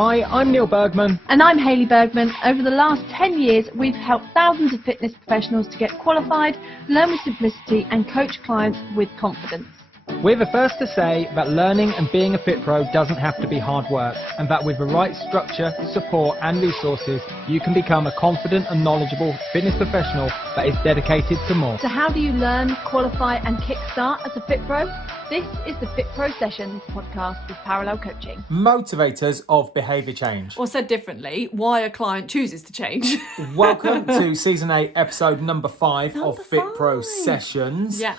Hi, I'm Neil Bergman. And I'm Hayley Bergman. Over the last 10 years, we've helped thousands of fitness professionals to get qualified, learn with simplicity, and coach clients with confidence. We're the first to say that learning and being a Fit Pro doesn't have to be hard work, and that with the right structure, support and resources, you can become a confident and knowledgeable fitness professional that is dedicated to more. So how do you learn, qualify and kickstart as a Fit Pro? This is the FITPRO Session Podcast with Parallel Coaching. Motivators of behaviour change. Or said differently, why a client chooses to change. Welcome to Season 8, Episode number 5 of FITPRO Sessions. Yeah.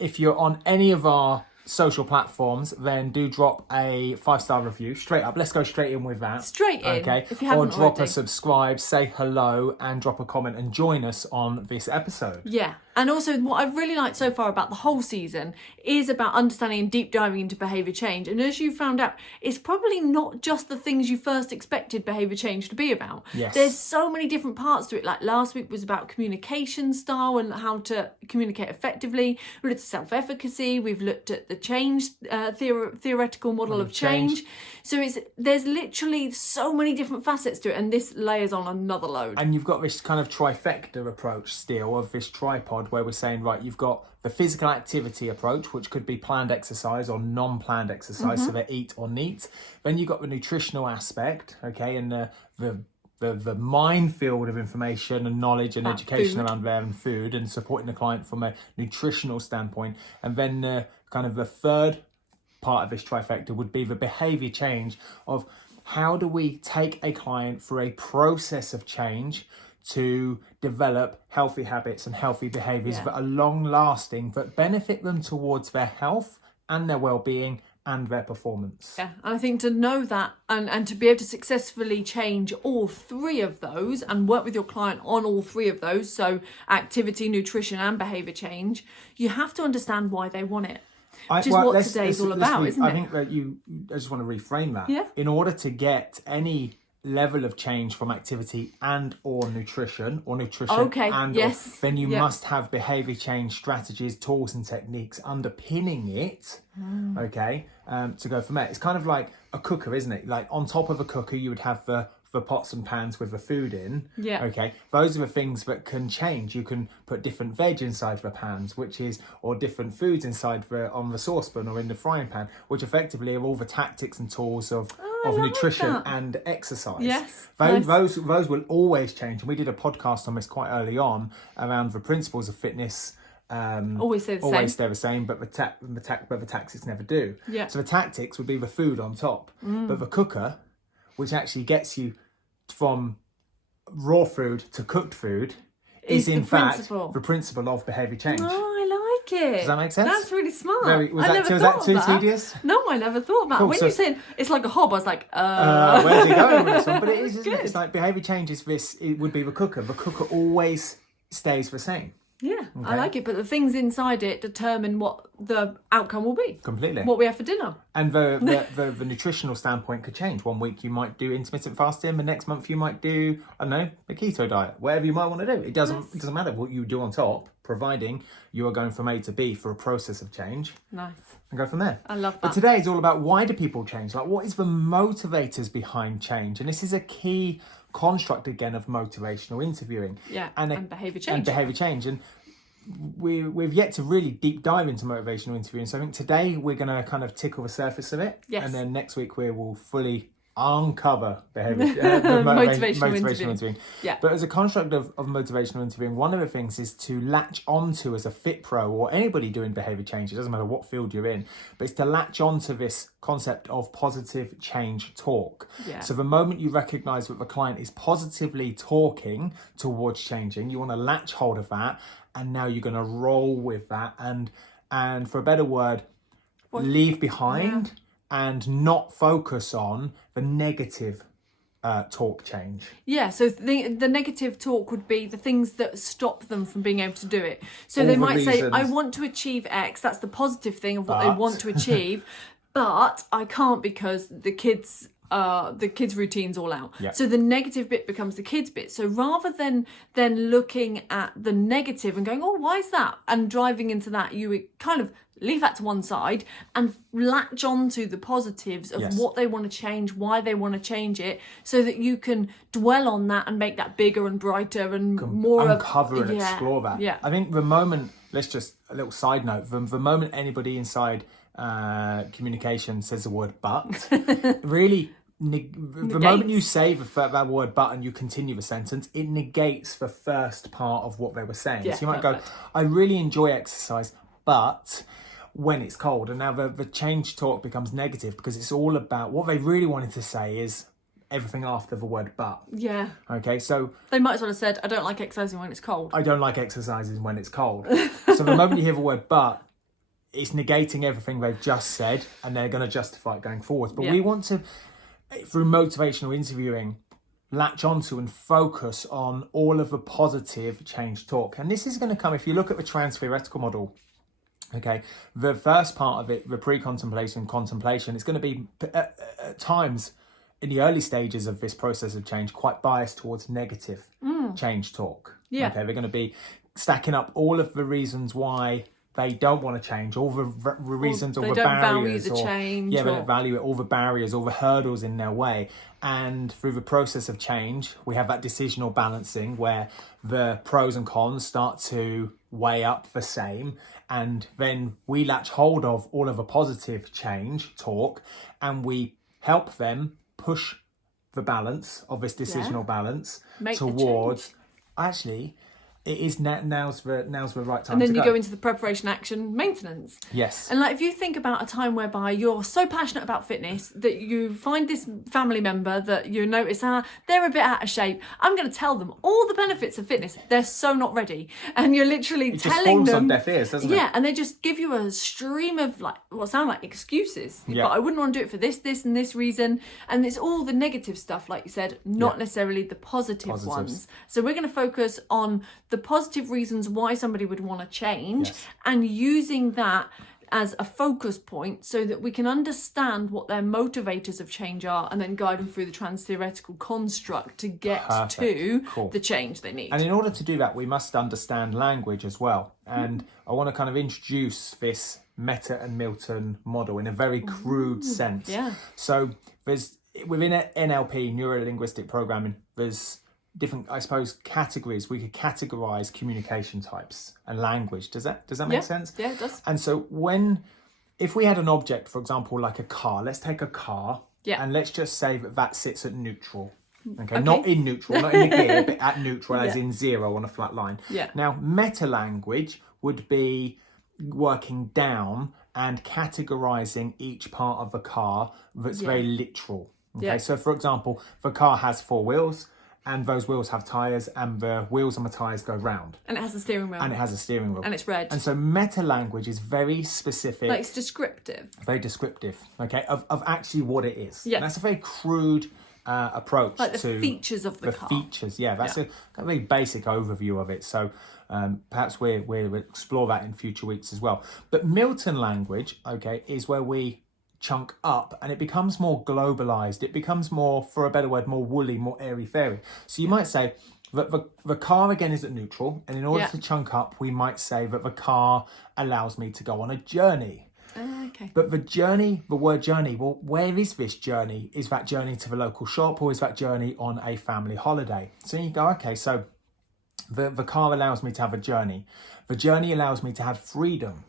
If you're on any of our social platforms, then do drop a 5-star review. Straight up. Let's go straight in with that. Straight in, okay? if you haven't Or drop already. a subscribe, say hello, and drop a comment and join us on this episode. Yeah. And also what I've really liked so far about the whole season is about understanding and deep diving into behaviour change. And as you found out, it's probably not just the things you first expected behaviour change to be about. Yes. There's so many different parts to it. Like last week was about communication style and how to communicate effectively. We looked at self-efficacy. We've looked at the change, theoretical model of change. So there's literally so many different facets to it. And this layers on another load. And you've got this kind of trifecta approach still of this tripod where we're saying, right, you've got the physical activity approach, which could be planned exercise or non-planned exercise, so they're eat or neat. Then you've got the nutritional aspect, okay, and the minefield of information and knowledge and education food. around there and food and supporting the client from a nutritional standpoint. And then kind of the third part of this trifecta would be the behaviour change of how do we take a client through a process of change to develop healthy habits and healthy behaviours that are long-lasting, that benefit them towards their health and their well-being and their performance. Yeah, and I think to know that and to be able to successfully change all three of those and work with your client on all three of those, so activity, nutrition and behaviour change, you have to understand why they want it. Which is what today's all about, isn't it? I think that I just want to reframe that. Yeah. In order to get any level of change from activity and or nutrition then you must have behavior change strategies, tools and techniques underpinning it to go from there. It's kind of like a cooker, isn't it? Like on top of a cooker you would have the pots and pans with the food in. Those are the things that can change. You can put different veg inside the pans, or different foods inside on the saucepan or in the frying pan, which effectively are all the tactics and tools of nutrition and exercise. Yes, those will always change. And we did a podcast on this quite early on around the principles of fitness. Always stay the same, but the tactics never do. Yeah. So the tactics would be the food on top, but the cooker, which actually gets you from raw food to cooked food, is in fact the principle of behaviour change. Oh, I like it. Does that make sense? That's really smart. Was that too tedious? No, I never thought about it. When you said it's like a hob, I was like, where's he going with this one? But it is, isn't it? It's like behaviour change is this, it would be the cooker. The cooker always stays the same. Yeah, okay. I like it, but the things inside it determine what the outcome will be. Completely. What we have for dinner. And the nutritional standpoint could change. One week you might do intermittent fasting, the next month you might do, I don't know, a keto diet, whatever you might want to do. It doesn't matter what you do on top, providing you are going from A to B for a process of change. Nice. And go from there. I love that. But today is all about why do people change? Like, what is the motivators behind change? And this is a key construct again of motivational interviewing. Yeah, and behaviour change. And behaviour change. And we've yet to really deep dive into motivational interviewing. So I think today we're going to kind of tickle the surface of it. Yes. And then next week we will fully uncover behaviour, motivational interviewing. Yeah. But as a construct of motivational interviewing, one of the things is to latch onto as a Fit Pro or anybody doing behaviour change, it doesn't matter what field you're in, but it's to latch onto this concept of positive change talk. Yeah. So the moment you recognise that the client is positively talking towards changing, you want to latch hold of that, and now you're going to roll with that and for a better word, leave behind and not focus on the negative talk change. Yeah, so the negative talk would be the things that stop them from being able to do it. So All they the might say, reasons. I want to achieve X, that's the positive thing of what they want to achieve, but I can't because the kids the kids' routines all out. Yeah. So the negative bit becomes the kids' bit. So rather than looking at the negative and going, oh, why is that? And driving into that, you would kind of leave that to one side and latch on to the positives of what they want to change, why they want to change it, so that you can dwell on that and make that bigger and brighter and more uncover and explore that. Yeah. I think the moment, let's just, a little side note, the moment anybody inside communication says the word but, really, the moment you say that word but and you continue the sentence, it negates the first part of what they were saying. So you might go, I really enjoy exercise, but when it's cold. And now the change talk becomes negative because it's all about what they really wanted to say is everything after the word but. Yeah. Okay, so they might as well have said, I don't like exercising when it's cold. I don't like exercising when it's cold. So the moment you hear the word but, it's negating everything they've just said and they're going to justify it going forward. But we want to, through motivational interviewing, latch onto and focus on all of the positive change talk. And this is going to come, if you look at the trans-theoretical model, okay, the first part of it, the pre-contemplation and contemplation, is going to be at times in the early stages of this process of change quite biased towards negative change talk. Yeah. Okay, they're going to be stacking up all of the reasons why they don't want to change, all the reasons, all the barriers, they don't value the change. Yeah, they don't value it, all the barriers, all the hurdles in their way. And through the process of change, we have that decisional balancing where the pros and cons start to weigh up the same. And then we latch hold of all of the positive change talk and we help them push the balance of this decisional balance towards actually it is now's the right time. And then to you go into the preparation, action, maintenance. Yes. And like if you think about a time whereby you're so passionate about fitness that you find this family member that you notice they're a bit out of shape, I'm going to tell them all the benefits of fitness. They're so not ready, and you're literally telling them. On deaf ears, doesn't it? Yeah, and they just give you a stream of like what sound like excuses. Yeah. But I wouldn't want to do it for this, and this reason, and it's all the negative stuff, like you said, not necessarily the positive ones. So we're going to focus on the positive reasons why somebody would want to change and using that as a focus point so that we can understand what their motivators of change are and then guide them through the trans-theoretical construct to get to the change they need. And in order to do that, we must understand language as well. And I want to kind of introduce this Meta and Milton model in a very crude sense. Yeah. So there's within NLP, neuro-linguistic programming, there's different, I suppose, categories. We could categorize communication types and language. Does that make sense? Yeah, it does. And so if we had an object, for example, like a car, let's take a car and let's just say that sits at neutral. Okay, not in neutral, not in the gear, but at neutral, as in 0 on a flat line. Yeah. Now, meta language would be working down and categorizing each part of the car that's very literal. Okay, so for example, the car has 4 wheels, and those wheels have tyres, and the wheels on the tyres go round. And it has a steering wheel. And it has a steering wheel. And it's red. And so meta language is very specific. Like it's descriptive. Very descriptive, okay, of actually what it is. Yeah. And that's a very crude approach like to the features of the car. The features, that's a very basic overview of it. So perhaps we'll explore that in future weeks as well. But Milton language, okay, is where we chunk up and it becomes more globalized. It becomes more, for a better word, more woolly, more airy-fairy. So you might say that the car again is at neutral, and in order to chunk up, we might say that the car allows me to go on a journey. Okay. But the word journey, well, where is this journey? Is that journey to the local shop, or is that journey on a family holiday? So you go, okay, so the car allows me to have a journey. The journey allows me to have freedom.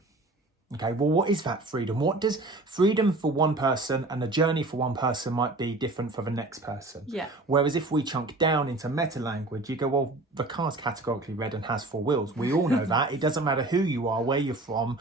Okay, well, what is that freedom? What does freedom for one person and a journey for one person might be different for the next person? Yeah. Whereas if we chunk down into meta language, you go, well, the car's categorically red and has 4 wheels. We all know that. It doesn't matter who you are, where you're from,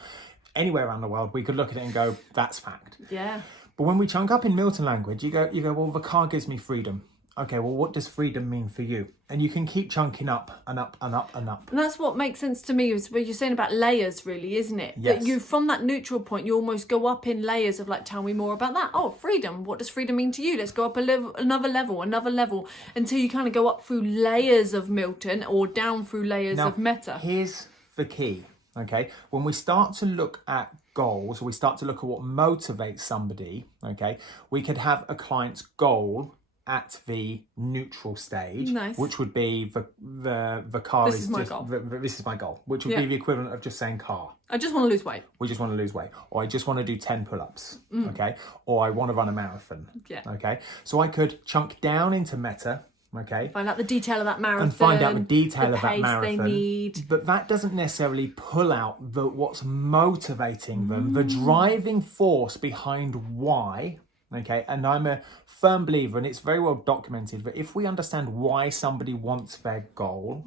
anywhere around the world, we could look at it and go, that's fact. Yeah. But when we chunk up in Milton language, you go, well, the car gives me freedom. Okay, well, what does freedom mean for you? And you can keep chunking up and up and up and up. And that's what makes sense to me, is what you're saying about layers, really, isn't it? Yes. That you, from that neutral point, you almost go up in layers of like, tell me more about that. Oh, freedom. What does freedom mean to you? Let's go up another level, until you kind of go up through layers of Milton or down through layers of Meta. Here's the key, okay? When we start to look at goals, or we start to look at what motivates somebody, okay, we could have a client's goal at the neutral stage, which would be the car this is my goal. This is my goal, which would be the equivalent of just saying car. I just want to lose weight. We just want to lose weight. Or I just want to do 10 pull-ups, okay? Or I want to run a marathon, okay? So I could chunk down into meta, okay? Find out the detail of that marathon. And find out the detail of that pace marathon. they need. But that doesn't necessarily pull out what's motivating them, the driving force behind why. Okay, and I'm a firm believer, and it's very well documented, that if we understand why somebody wants their goal,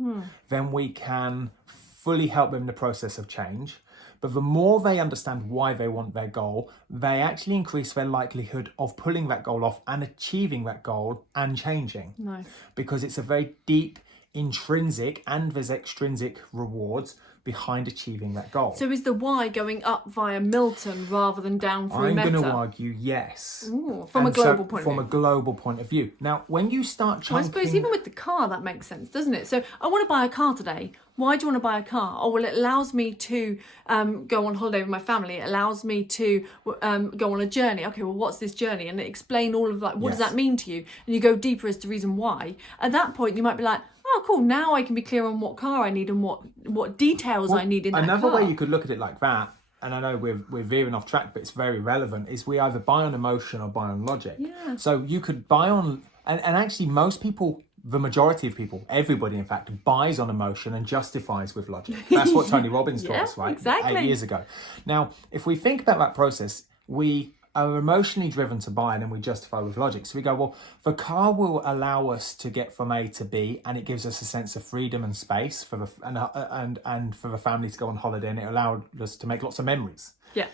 then we can fully help them in the process of change. But the more they understand why they want their goal, they actually increase their likelihood of pulling that goal off and achieving that goal and changing. Nice. Because it's a very deep, intrinsic, and there's extrinsic rewards behind achieving that goal. So is the why going up via Milton rather than down through Meta? I'm going to argue yes. Ooh, from a global point of view. From a global point of view. Now, when you start chunking... Well, I suppose even with the car, that makes sense, doesn't it? So I want to buy a car today. Why do you want to buy a car? Oh, well, it allows me to go on holiday with my family. It allows me to go on a journey. Okay, well, what's this journey? And explain all of that. What does that mean to you? And you go deeper as to reason why. At that point, you might be like, oh, cool, now I can be clear on what car I need and what details I need in that car. Another way you could look at it like that, and I know we're veering off track, but it's very relevant, is we either buy on emotion or buy on logic. Yeah. So you could buy on... And actually, most people... The majority of people, everybody in fact, buys on emotion and justifies with logic. That's what Tony Robbins taught us, right? Exactly. 8 years ago. Now, if we think about that process, we are emotionally driven to buy and then we justify with logic. So we go, well, the car will allow us to get from A to B, and it gives us a sense of freedom and space for and for the family to go on holiday, and it allowed us to make lots of memories. Yeah.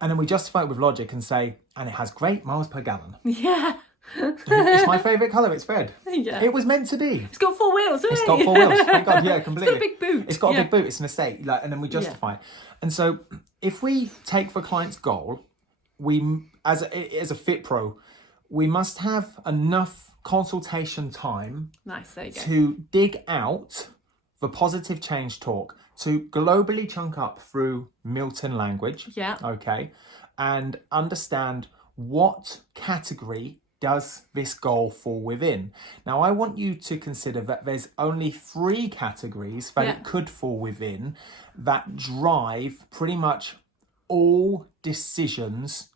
And then we justify it with logic and say, and it has great miles per gallon. Yeah. It's my favourite colour, it's red. Yeah. It was meant to be. It's got 4 wheels, It's got 4 wheels. Thank God, yeah, completely. It's got a big boot. It's got a big boot. It's an estate. And then we justify it. And so if we take the client's goal, we, as a FITPRO, we must have enough consultation time there you go. to dig out the positive change talk, to globally chunk up through Milton language. Yeah. Okay. And understand what category does this goal fall within. Now, I want you to consider that there's only 3 categories that it could fall within that drive pretty much all decisions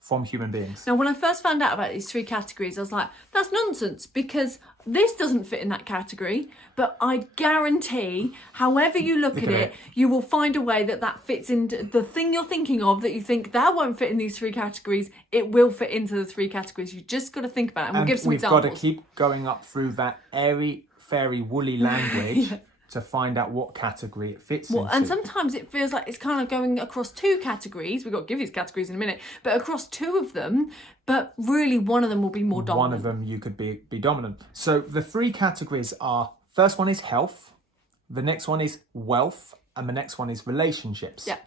from human beings. Now, when I first found out about these 3 categories, I was like, that's nonsense, because this doesn't fit in that category. But I guarantee, however you look at it, you will find a way that fits into the thing you're thinking of, that you think that won't fit in these 3 categories. It will fit into the 3 categories. You just got to think about it. And we'll give some examples. We've got to keep going up through that airy, fairy, woolly language to find out what category it fits into. And sometimes it feels like it's kind of going across 2 categories. We've got to give these categories in a minute, but across 2 of them, but really one of them will be more dominant. One of them you could be dominant. So the 3 categories are, first one is health, the next one is wealth, and the next one is relationships. Yeah.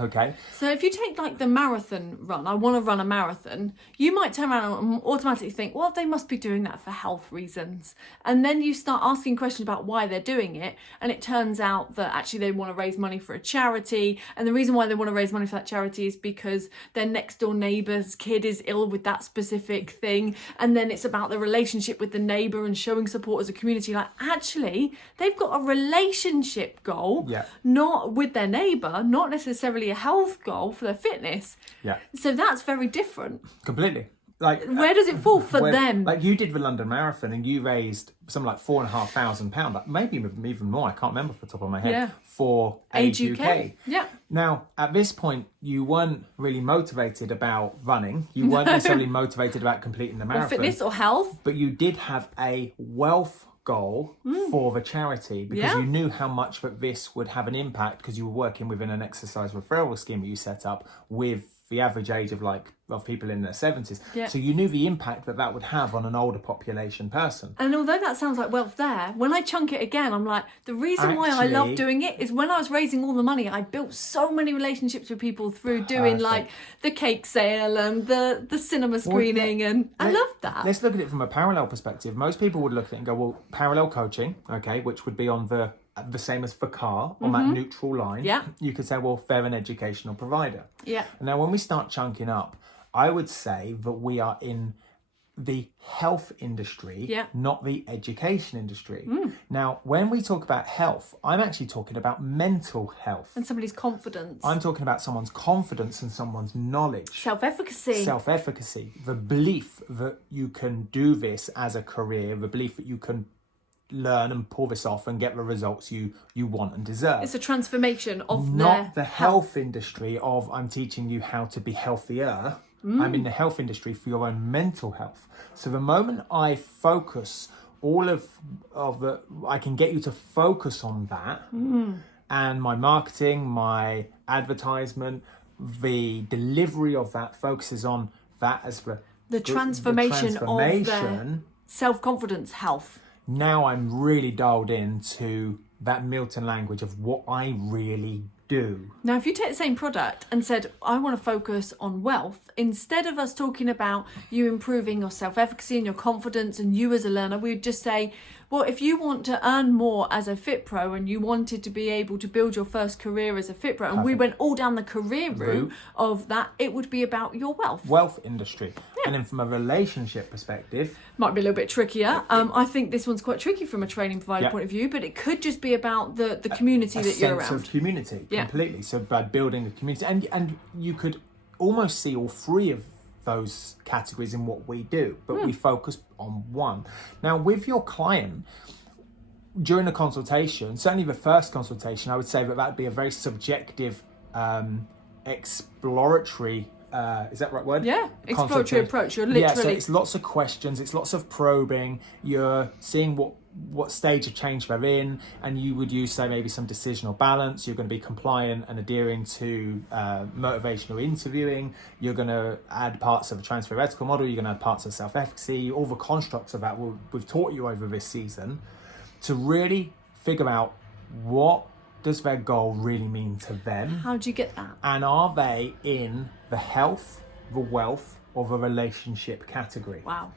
Okay. So if you take like the marathon run, I want to run a marathon, you might turn around and automatically think, well, they must be doing that for health reasons. And then you start asking questions about why they're doing it. And it turns out that actually they want to raise money for a charity. And the reason why they want to raise money for that charity is because their next door neighbour's kid is ill with that specific thing. And then it's about the relationship with the neighbour and showing support as a community. Like, actually, they've got a relationship goal, not with their neighbour, not necessarily a health goal for their fitness. Yeah. So that's very different. Completely. Like, where does it fall for them? Like, you did the London Marathon and you raised something like £4,500, like maybe even more, I can't remember off the top of my head, for Age UK. Yeah. Now, at this point, you weren't really motivated about running. You weren't necessarily motivated about completing the marathon. Or fitness or health. But you did have a wealth goal for the charity, because you knew how much that this would have an impact, because you were working within an exercise referral scheme that you set up with the average age of people in their 70s. Yeah. So you knew the impact that would have on an older population person. And although that sounds like wealth there, when I chunk it again, I'm like, the reason why I love doing it is when I was raising all the money, I built so many relationships with people through doing like the cake sale and the cinema screening, and I loved that. Let's look at it from a parallel perspective. Most people would look at it and go, well, parallel coaching, okay, which would be on the the same as for car on that neutral line. Yeah. You could say, well, they're an educational provider. Yeah. And now when we start chunking up, I would say that we are in the health industry, not the education industry. Now, when we talk about health, I'm actually talking about mental health. And somebody's confidence. I'm talking about someone's confidence and someone's knowledge. Self-efficacy. Self-efficacy. The belief that you can do this as a career, the belief that you can learn and pull this off and get the results you want and deserve. It's a transformation of not the health industry of I'm teaching you how to be healthier. I'm in the health industry for your own mental health. So the moment I focus all of the, I can get you to focus on that, and my marketing, my advertisement, the delivery of that focuses on that as the transformation of their self-confidence health. Now I'm really dialed into that Milton language of what I really do. Now, if you take the same product and said, I want to focus on wealth, instead of us talking about you improving your self-efficacy and your confidence and you as a learner, we would just say, well, if you want to earn more as a FITPRO and you wanted to be able to build your first career as a FITPRO, and we went all down the career route of that, it would be about your wealth industry. And then from a relationship perspective, might be a little bit trickier. I think this one's quite tricky from a training provider point of view, but it could just be about the community that you're around. A sense of community, completely. So by building a community, and you could almost see all three of those categories in what we do, but we focus on one. Now, with your client, during the consultation, certainly the first consultation, I would say that would be a very subjective, exploratory, is that the right word? Yeah, exploratory approach. You're literally... so it's lots of questions, it's lots of probing, you're seeing what stage of change they're in, and you would use, say, maybe some decisional balance. You're going to be compliant and adhering to motivational interviewing. You're going to add parts of a transfer ethical model. You're going to add parts of self-efficacy, all the constructs of that we've taught you over this season to really figure out what does their goal really mean to them. How do you get that? And are they in the health, the wealth, or the relationship category? Wow.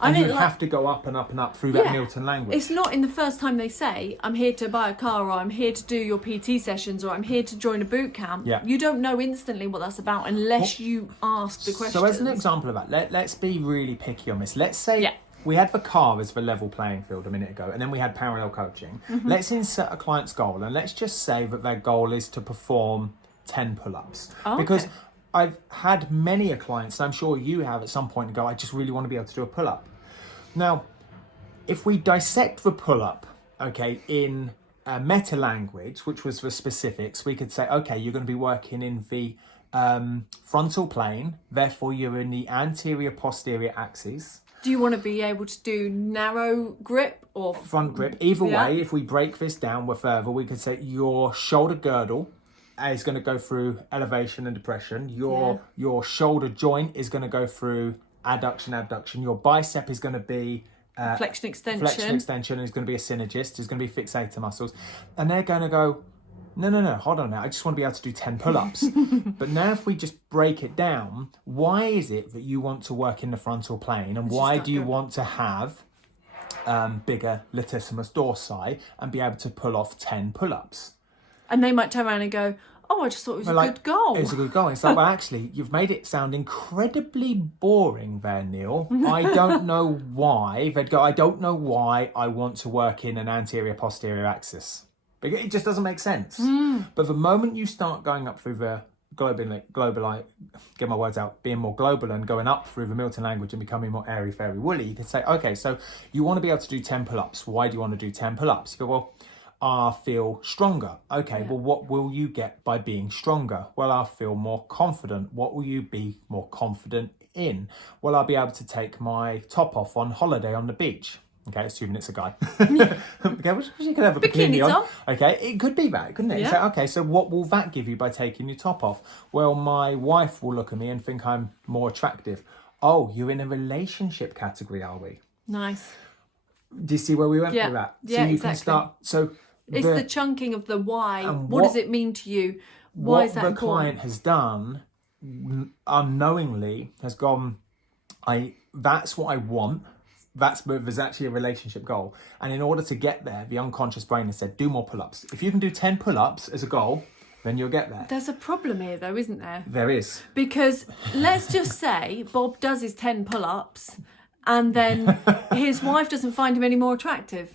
And you have to go up and up and up through that Milton language. It's not in the first time they say, I'm here to buy a car, or I'm here to do your PT sessions, or I'm here to join a boot camp. Yeah. You don't know instantly what that's about unless you ask the questions. So as an example of that, let's be really picky on this. Let's say we had the car as the level playing field a minute ago, and then we had parallel coaching. Let's insert a client's goal, and let's just say that their goal is to perform 10 pull-ups. Because I've had many clients, and I'm sure you have at some point, and go, I just really want to be able to do a pull-up. Now, if we dissect the pull-up, in meta language, which was the specifics, we could say, okay, you're going to be working in the frontal plane, therefore you're in the anterior posterior axis. Do you want to be able to do narrow grip or front grip? Either way, if we break this down further, we could say your shoulder girdle is going to go through elevation and depression. Your shoulder joint is going to go through adduction, abduction. Your bicep is going to be flexion extension. Flexion extension is going to be a synergist. It's going to be fixator muscles. And they're going to go, no, hold on now. I just want to be able to do 10 pull-ups. But now if we just break it down, why is it that you want to work in the frontal plane? And why do you want to have bigger latissimus dorsi and be able to pull off 10 pull-ups? And they might turn around and go, oh, I just thought it was a good goal. It was a good goal. It's like, well, actually, you've made it sound incredibly boring there, Neil. I don't know why. They'd go, I don't know why I want to work in an anterior-posterior axis. It just doesn't make sense. But the moment you start going up through the global, get my words out, being more global and going up through the Milton language and becoming more airy, fairy, woolly, you could say, okay, so you want to be able to do 10 pull-ups. Why do you want to do 10 pull-ups? You go, well, I feel stronger. Okay, well, what will you get by being stronger? Well, I'll feel more confident. What will you be more confident in? Well, I'll be able to take my top off on holiday on the beach. Okay, assuming it's a guy. Okay, well, you could have a bikini on. Okay, it could be that, couldn't it? Yeah. Okay, so what will that give you by taking your top off? Well, my wife will look at me and think I'm more attractive. Oh, you're in a relationship category, are we? Nice. Do you see where we went with that? So you can start. So it's the chunking of the why. What does it mean to you? Why is that important? What the client has done unknowingly has gone, that's what I want. there's actually a relationship goal. And in order to get there, the unconscious brain has said, do more pull-ups. If you can do 10 pull-ups as a goal, then you'll get there. There's a problem here though, isn't there? There is. Because let's just say Bob does his 10 pull-ups and then his wife doesn't find him any more attractive.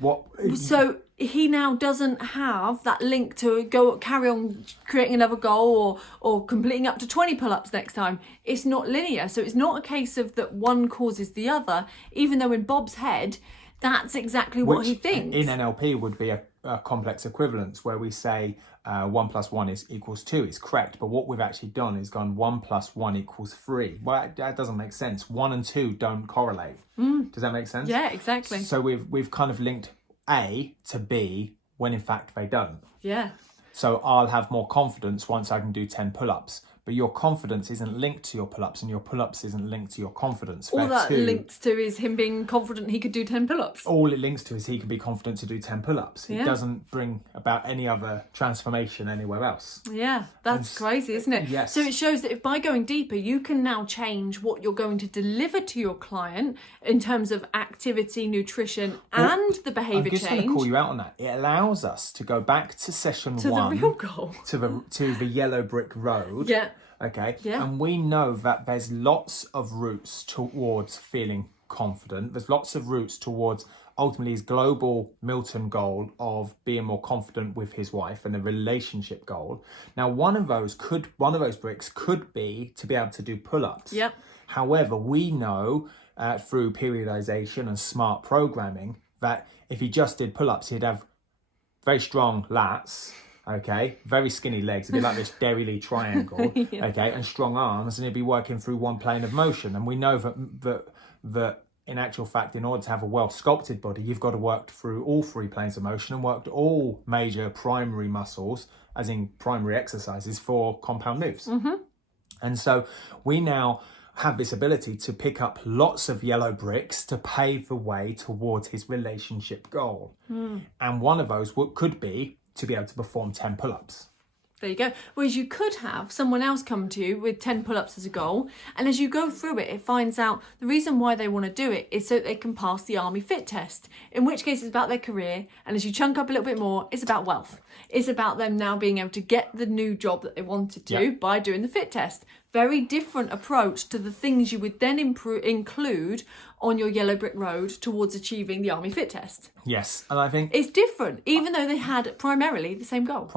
What? So he now doesn't have that link to go carry on creating another goal or completing up to 20 pull-ups next time. It's not linear. So it's not a case of that one causes the other, even though in Bob's head, that's exactly what he thinks. In NLP would be a complex equivalence where we say 1 + 1 equals 2. It's correct. But what we've actually done is gone 1 + 1 equals 3. Well, that doesn't make sense. 1 and 2 don't correlate. Does that make sense? Yeah, exactly. So we've kind of linked A to B when in fact they don't. Yeah. So I'll have more confidence once I can do 10 pull-ups. But your confidence isn't linked to your pull-ups, and your pull-ups isn't linked to your confidence. All that links to is him being confident he could do 10 pull-ups. All it links to is he can be confident to do 10 pull-ups. It doesn't bring about any other transformation anywhere else. Yeah, that's crazy, isn't it? Yes. So it shows that if by going deeper, you can now change what you're going to deliver to your client in terms of activity, nutrition, and the behaviour change. I'm just going to call you out on that. It allows us to go back to session 1. To the real goal. To the yellow brick road. Yeah. Okay. Yeah. And we know that there's lots of routes towards feeling confident. There's lots of routes towards ultimately his global Milton goal of being more confident with his wife and a relationship goal. Now, one of those bricks could be to be able to do pull-ups. Yep. However, we know through periodization and smart programming that if he just did pull-ups, he'd have very strong lats. Okay, very skinny legs. It'd be like this Derry Lee triangle. Yeah. Okay, and strong arms, and he'd be working through one plane of motion. And we know that in actual fact, in order to have a well sculpted body, you've got to work through all 3 planes of motion and worked all major primary muscles, as in primary exercises for compound moves. Mm-hmm. And so we now have this ability to pick up lots of yellow bricks to pave the way towards his relationship goal. And one of those could be to be able to perform 10 pull-ups. There you go. Whereas you could have someone else come to you with 10 pull-ups as a goal, and as you go through it, it finds out the reason why they want to do it is so that they can pass the Army Fit test, in which case it's about their career, and as you chunk up a little bit more, it's about wealth. It's about them now being able to get the new job that they wanted to by doing the fit test. Very different approach to the things you would then include on your yellow brick road towards achieving the Army Fit test. Yes, and I think it's different, even though they had primarily the same goal.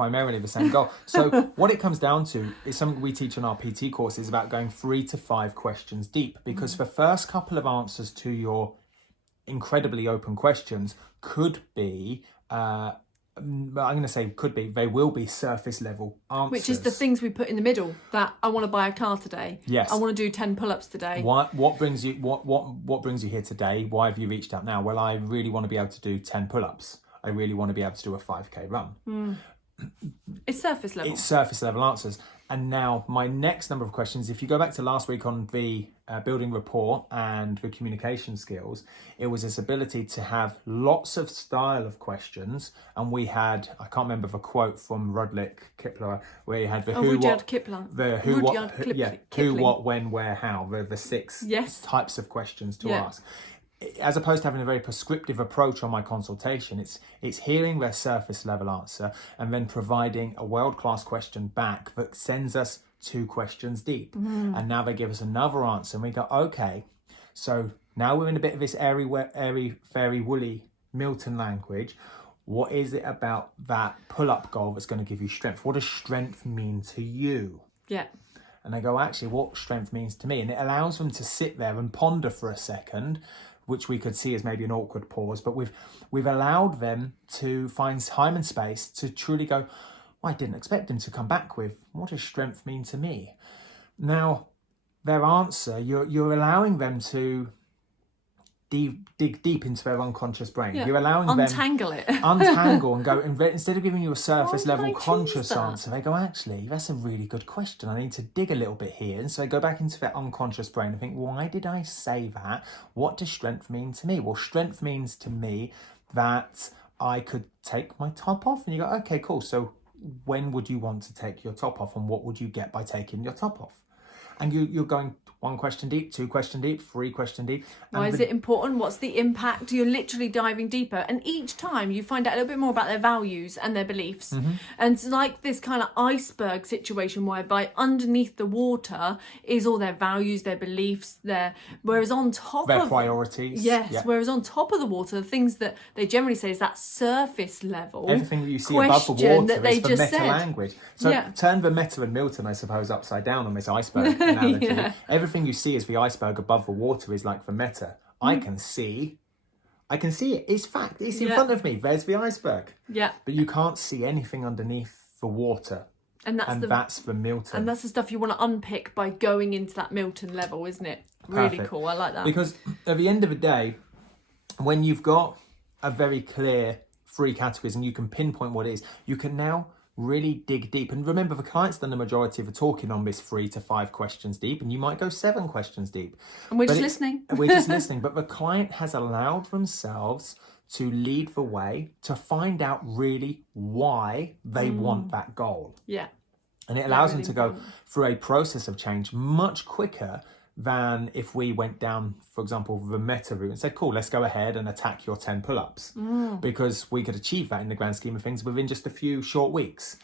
So what it comes down to is something we teach in our PT courses about going 3 to 5 questions deep, because the first couple of answers to your incredibly open questions could be they will be surface level answers. Which is the things we put in the middle, that I want to buy a car today. Yes. I want to do 10 pull-ups today. What brings you here today? Why have you reached out now? Well, I really want to be able to do 10 pull-ups. I really want to be able to do a 5k run. It's surface level. It's surface level answers. And now my next number of questions, if you go back to last week on the building rapport and the communication skills, it was this ability to have lots of style of questions. And we had, I can't remember the quote from Rudyard Kipling, where you had the who, what, when, where, how, the 6 types of questions to ask. As opposed to having a very prescriptive approach on my consultation, it's hearing their surface level answer and then providing a world-class question back that sends us 2 questions deep. And now they give us another answer and we go, okay, so now we're in a bit of this airy, fairy, woolly Milton language. What is it about that pull-up goal that's going to give you strength? What does strength mean to you? Yeah. And they go, actually, what strength means to me? And it allows them to sit there and ponder for a second, which we could see as maybe an awkward pause, but we've allowed them to find time and space to truly go, I didn't expect them to come back with, what does strength mean to me? Now, their answer, you're allowing them to dig deep into their unconscious brain. Yeah. You're allowing untangle them it. untangle and go, instead of giving you a surface level conscious answer, they go, actually, that's a really good question. I need to dig a little bit here. And so they go back into their unconscious brain and think, why did I say that? What does strength mean to me? Well, strength means to me that I could take my top off. And you go, okay, cool. So when would you want to take your top off, and what would you get by taking your top off? And you're going 1 question deep, 2 question deep, 3 question deep. Why is it important? What's the impact? You're literally diving deeper. And each time you find out a little bit more about their values and their beliefs. And it's like this kind of iceberg situation whereby underneath the water is all their values, their beliefs, whereas on top their of... priorities. Yes, yeah. Whereas on top of the water, the things that they generally say is that surface level everything that you see above the water that they is the just meta said. language. So turn the meta and Milton, I suppose, upside down on this iceberg analogy. Everything you see is the iceberg above the water is like the meta. I can see it. It's fact. It's in front of me. There's the iceberg. Yeah. But you can't see anything underneath the water. And that's the Milton. And that's the stuff you want to unpick by going into that Milton level, isn't it? Really cool. I like that. Because at the end of the day, when you've got a very clear 3 categories and you can pinpoint what it is, you can now really dig deep. And remember, the client's done the majority of the talking on this 3 to 5 questions deep, and you might go 7 questions deep. And we're just listening. We're just listening. But the client has allowed themselves to lead the way, to find out really why they want that goal. Yeah. And it allows them to go through a process of change much quicker than if we went down, for example, the meta route and said, cool, let's go ahead and attack your 10 pull-ups. Because we could achieve that in the grand scheme of things within just a few short weeks.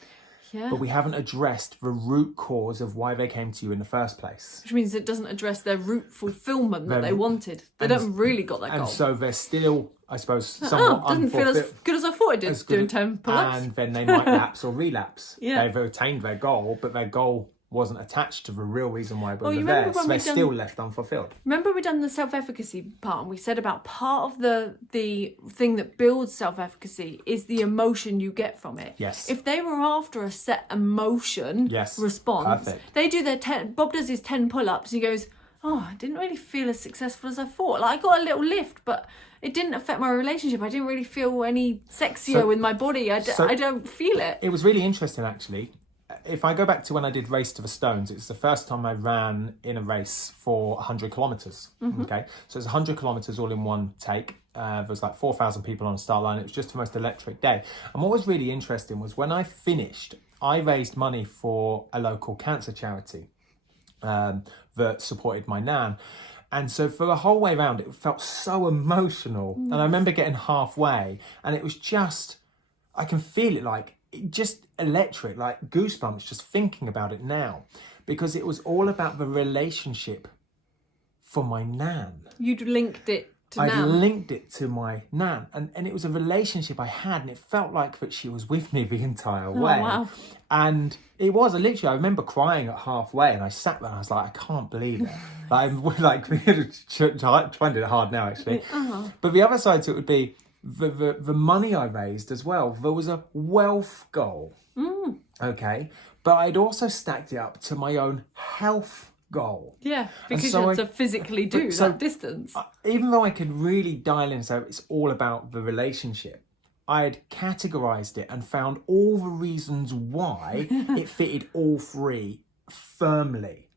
Yeah. But we haven't addressed the root cause of why they came to you in the first place. Which means it doesn't address their root fulfillment that they wanted. They don't really got that goal. And so they're still, I suppose, somewhat doesn't feel as good as I thought it did doing 10 pull-ups. And then they might lapse or relapse. Yeah. They've attained their goal, but their goal wasn't attached to the real reason why they were there, so they're still left unfulfilled. Remember we done the self-efficacy part, and we said about part of the thing that builds self-efficacy is the emotion you get from it. Yes. If they were after a set emotion response, perfect. they do their 10, Bob does his 10 pull-ups, he goes, oh, I didn't really feel as successful as I thought. Like, I got a little lift, but it didn't affect my relationship. I didn't really feel any sexier with my body. I don't feel it. It was really interesting, actually. If I go back to when I did Race to the Stones, it's the first time I ran in a race for 100 kilometres. Okay, so it's 100 kilometres all in one take. There was like 4,000 people on the start line. It was just the most electric day. And what was really interesting was when I finished, I raised money for a local cancer charity that supported my nan. And so for the whole way around, it felt so emotional. And I remember getting halfway and it was just, I can feel it like, just electric, like goosebumps just thinking about it now, because it was all about the relationship for my nan. You'd linked it to I'd nan. linked it to my nan, and it was a relationship I had, and it felt like that she was with me the entire way. Wow. And it was literally, I remember crying at halfway, and I sat there and I was like, I can't believe it. I'm like trying to do it hard now actually. But the other side to it would be the money I raised as well. There was a wealth goal, okay, but I'd also stacked it up to my own health goal. Yeah, because you had to physically do that distance. Even though I could really dial in, so it's all about the relationship, I had categorized it and found all the reasons why it fitted all 3 firmly,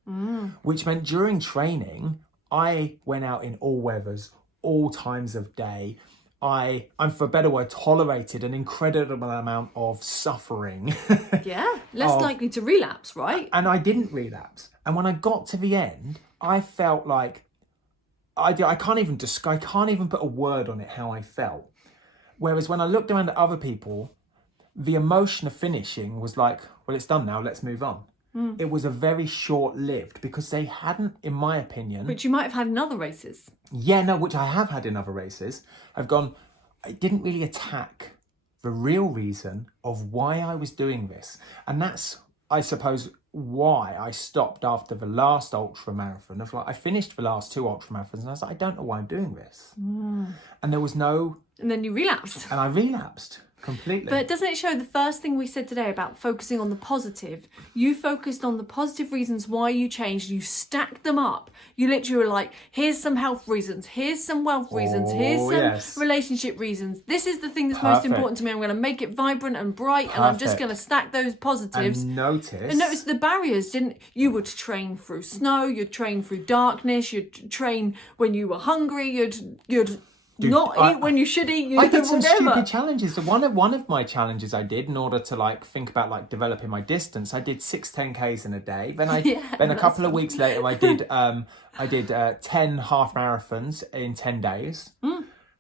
which meant during training, I went out in all weathers, all times of day. I'm, for a better word, tolerated an incredible amount of suffering. Yeah, less likely to relapse, right? And I didn't relapse. And when I got to the end, I felt like I can't even put a word on it how I felt. Whereas when I looked around at other people, the emotion of finishing was like, well, it's done now, let's move on. It was a very short-lived, because they hadn't, in my opinion... Which you might have had in other races. Yeah, no, which I have had in other races. I've gone, I didn't really attack the real reason of why I was doing this. And that's, I suppose, why I stopped after the last ultra marathon. I finished the last 2 ultra marathons and I was like, I don't know why I'm doing this. And there was no... And then you relapsed. And I relapsed. Completely. But doesn't it show the first thing we said today about focusing on the positive? You focused on the positive reasons why you changed. You stacked them up. You literally were like, here's some health reasons. Here's some wealth reasons. Here's some relationship reasons. This is the thing that's most important to me. I'm going to make it vibrant and bright. And I'm just going to stack those positives. And notice the barriers. You would train through snow. You'd train through darkness. You'd train when you were hungry. You'd eat when you should eat. I did some stupid challenges. One of my challenges I did in order to like think about like developing my distance. I did 6 10Ks in a day. Then then a couple of weeks later I did 10 half marathons in 10 days.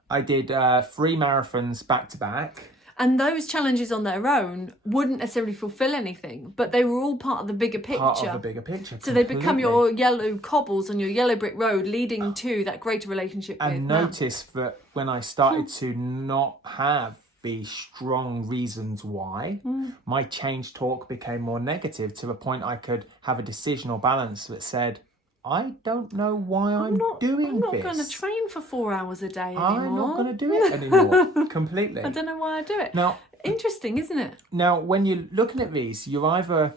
I did 3 marathons back to back. And those challenges on their own wouldn't necessarily fulfill anything, but they were all part of the bigger picture. Part of the bigger picture. So they become your yellow cobbles on your yellow brick road, leading to that greater relationship. And notice that when I started to not have the strong reasons why, my change talk became more negative, to the point I could have a decision or balance that said, I don't know why I'm doing this. I'm not going to train for 4 hours a day anymore. I'm not going to do it anymore. Completely. I don't know why I do it. Now, interesting, isn't it? Now, when you're looking at these, you're either,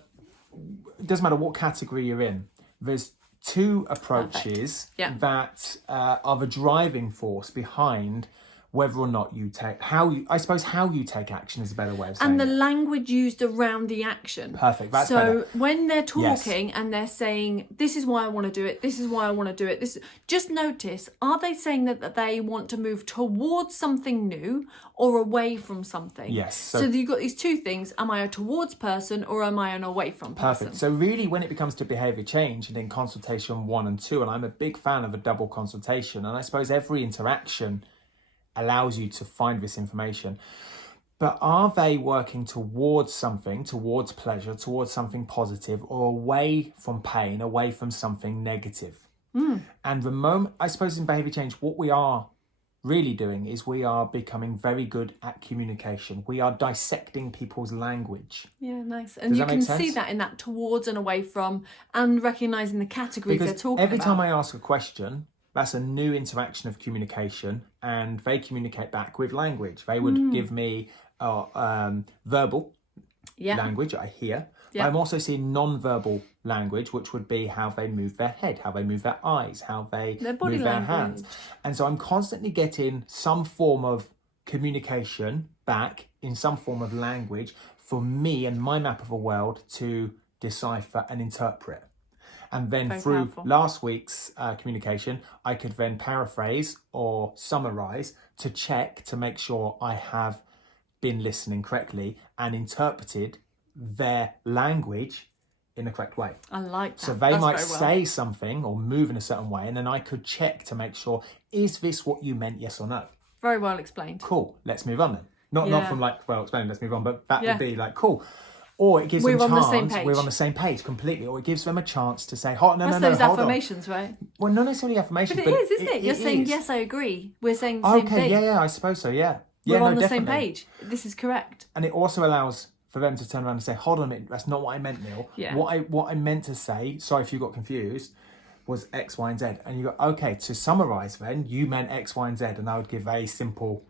it doesn't matter what category you're in, there's 2 approaches that are the driving force behind whether or not you take, how you take action is a better way of saying it. And the it. language used around the action. Perfect, that's better. So when they're talking and they're saying, this is why I want to do it, this is why I want to do it, just notice, are they saying that they want to move towards something new or away from something? Yes. So you've got these 2 things, am I a towards person or am I an away from person? Perfect. So really when it becomes to behaviour change and in consultation 1 and 2, and I'm a big fan of a double consultation, and I suppose every interaction allows you to find this information, but are they working towards something, towards pleasure, towards something positive, or away from pain, away from something negative? And the moment, I suppose in behaviour change, what we are really doing is we are becoming very good at communication. We are dissecting people's language. Yeah, nice. And you can see that in that towards and away from, and recognising the categories they're talking about. Every time I ask a question, that's a new interaction of communication, and they communicate back with language. They would give me verbal language, I hear. But I'm also seeing non-verbal language, which would be how they move their head, how they move their eyes, how they move their hands. And so I'm constantly getting some form of communication back in some form of language for me and my map of a world to decipher and interpret. And then through last week's communication, I could then paraphrase or summarize to check to make sure I have been listening correctly and interpreted their language in the correct way. I like that. So they might say something or move in a certain way, and then I could check to make sure, is this what you meant, yes or no? Very well explained. Cool, let's move on then. Not from like, well explained, let's move on, but that would be like, cool. Or it gives them a chance, we're on the same page completely, or it gives them a chance to say, That's those affirmations, right? Well, not necessarily affirmations, but it is, isn't it? You're saying, yes, I agree. We're saying the same thing. Okay, I suppose so, yeah. We're on the same page. This is correct. And it also allows for them to turn around and say, hold on a minute, that's not what I meant, Neil. Yeah. What I meant to say, sorry if you got confused, was X, Y, and Z. And you go, okay, to summarise then, you meant X, Y, and Z, and I would give a simple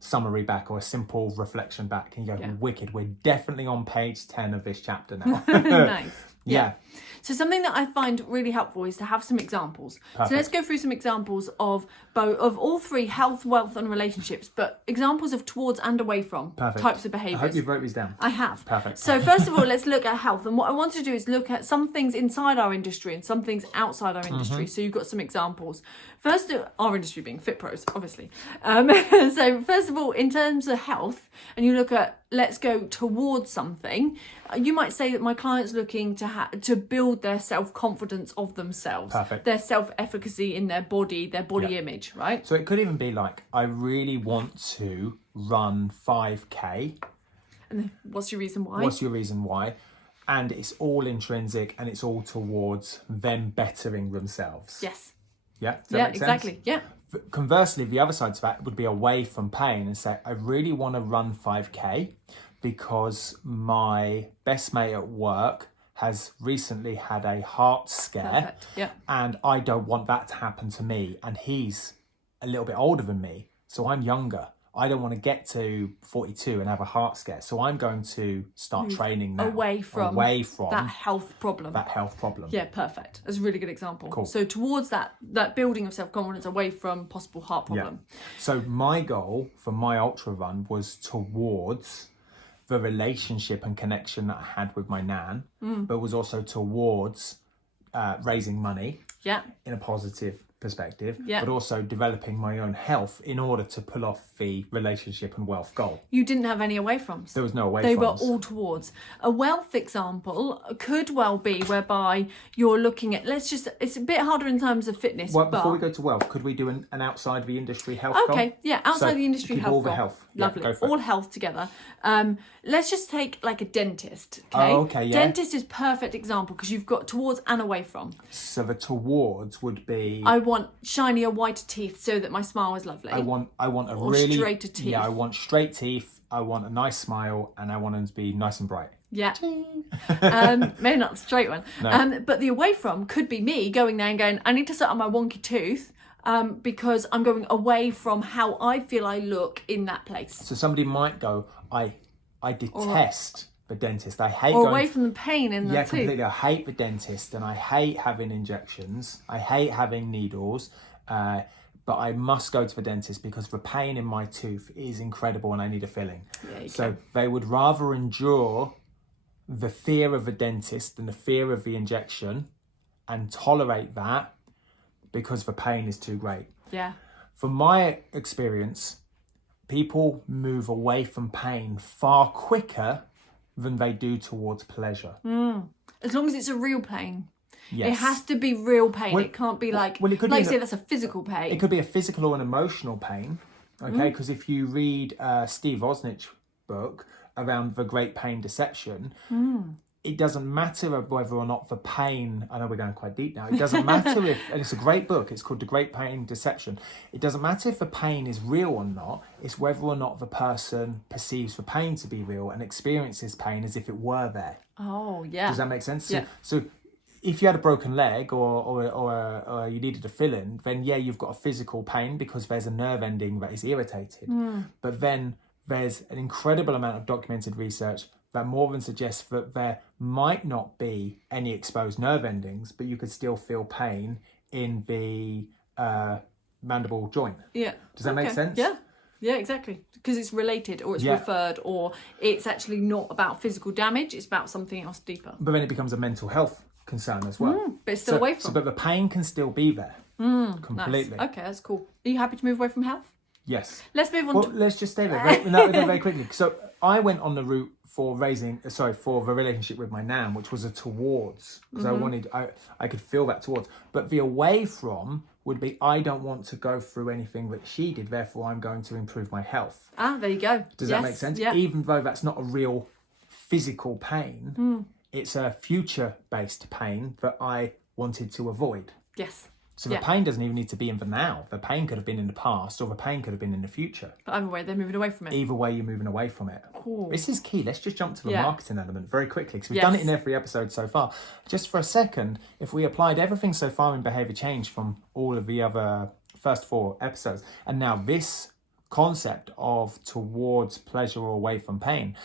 summary back or a simple reflection back, and you go, wicked, we're definitely on page 10 of this chapter now. Nice. Yeah. So something that I find really helpful is to have some examples. Perfect. So let's go through some examples of all 3, health, wealth and relationships, but examples of towards and away from types of behaviours. I hope you've wrote these down. I have. Perfect. So first of all, let's look at health. And what I want to do is look at some things inside our industry and some things outside our industry. So you've got some examples. First, our industry being FITPROs, obviously. So first of all, in terms of health, and you look at, let's go towards something, you might say that my client's looking to build their self-confidence of themselves. Perfect. Their self-efficacy in their body image, right? So it could even be like, I really want to run 5K. And what's your reason why? What's your reason why? And it's all intrinsic and it's all towards them bettering themselves. Yes. Yeah? Does that make exactly. sense? Yeah. Conversely, the other side to that would be away from pain and say, I really want to run 5K because my best mate at work has recently had a heart scare. Perfect. Yeah. And I don't want that to happen to me. And he's a little bit older than me, so I'm younger. I don't want to get to 42 and have a heart scare. So I'm going to start training now. Away from that health problem. Yeah, perfect. That's a really good example. Cool. So towards that building of self-confidence away from possible heart problem. Yeah. So my goal for my ultra run was towards the relationship and connection that I had with my nan, but was also towards raising money in a positive perspective, but also developing my own health in order to pull off the relationship and wealth goal. You didn't have any away froms. There was no away froms. They were all towards. A wealth example could well be whereby you're looking at, it's a bit harder in terms of fitness. Well, before we go to wealth, could we do an outside the industry health goal? Okay, yeah, outside the industry keep health all the goal. health. Lovely. Yeah, go for all it. Health together. Let's just take like a dentist. Okay. Oh, okay, yeah. Dentist is perfect example because you've got towards and away from. So the towards would be, I want shinier, whiter teeth so that my smile is lovely. I want a or really straighter teeth. Yeah, I want straight teeth. I want a nice smile, and I want them to be nice and bright. Yeah. Maybe not the straight one. No. But the away from could be me going there and going, I need to sort out my wonky tooth because I'm going away from how I feel I look in that place. So somebody might go, I detest the dentist. I hate or going away from the pain in the yeah, tooth. completely. I hate the dentist, and I hate having injections. I hate having needles. But I must go to the dentist because the pain in my tooth is incredible and I need a filling. Yeah, so they would rather endure the fear of the dentist and the fear of the injection and tolerate that because the pain is too great. Yeah. From my experience, people move away from pain far quicker than they do towards pleasure. As long as it's a real pain. Yes. It has to be real pain. Well, it can't be like, well, it could like be you say, that's a physical pain. It could be a physical or an emotional pain, okay? Because if you read Steve Osnich's book around the great pain deception, it doesn't matter whether or not the pain, I know we're going quite deep now, it doesn't matter if, and it's a great book, it's called The Great Pain Deception, it doesn't matter if the pain is real or not, it's whether or not the person perceives the pain to be real and experiences pain as if it were there. Oh, yeah. Does that make sense? Yeah. So if you had a broken leg or you needed a fill-in, then yeah, you've got a physical pain because there's a nerve ending that is irritated. But then there's an incredible amount of documented research that more than suggests that there might not be any exposed nerve endings, but you could still feel pain in the mandible joint. Yeah. Does that make sense? Yeah. Yeah, exactly. Because it's related or it's referred or it's actually not about physical damage, it's about something else deeper. But then it becomes a mental health concern as well. But it's still away from. But the pain can still be there. Completely. Nice. Okay, that's cool. Are you happy to move away from health? Yes. Let's move on Well, let's just stay there very quickly. So I went on the route for the relationship with my nan, which was a towards, because I could feel that towards. But the away from would be, I don't want to go through anything that she did, therefore I'm going to improve my health. There you go. Does that make sense? Yeah. Even though that's not a real physical pain, it's a future-based pain that I wanted to avoid. Yes. So the pain doesn't even need to be in the now. The pain could have been in the past or the pain could have been in the future. But either way, they're moving away from it. Either way, you're moving away from it. Cool. This is key. Let's just jump to the marketing element very quickly because we've done it in every episode so far. Just for a second, if we applied everything so far in Behaviour Change from all of the other first 4 episodes, and now this concept of towards pleasure or away from pain,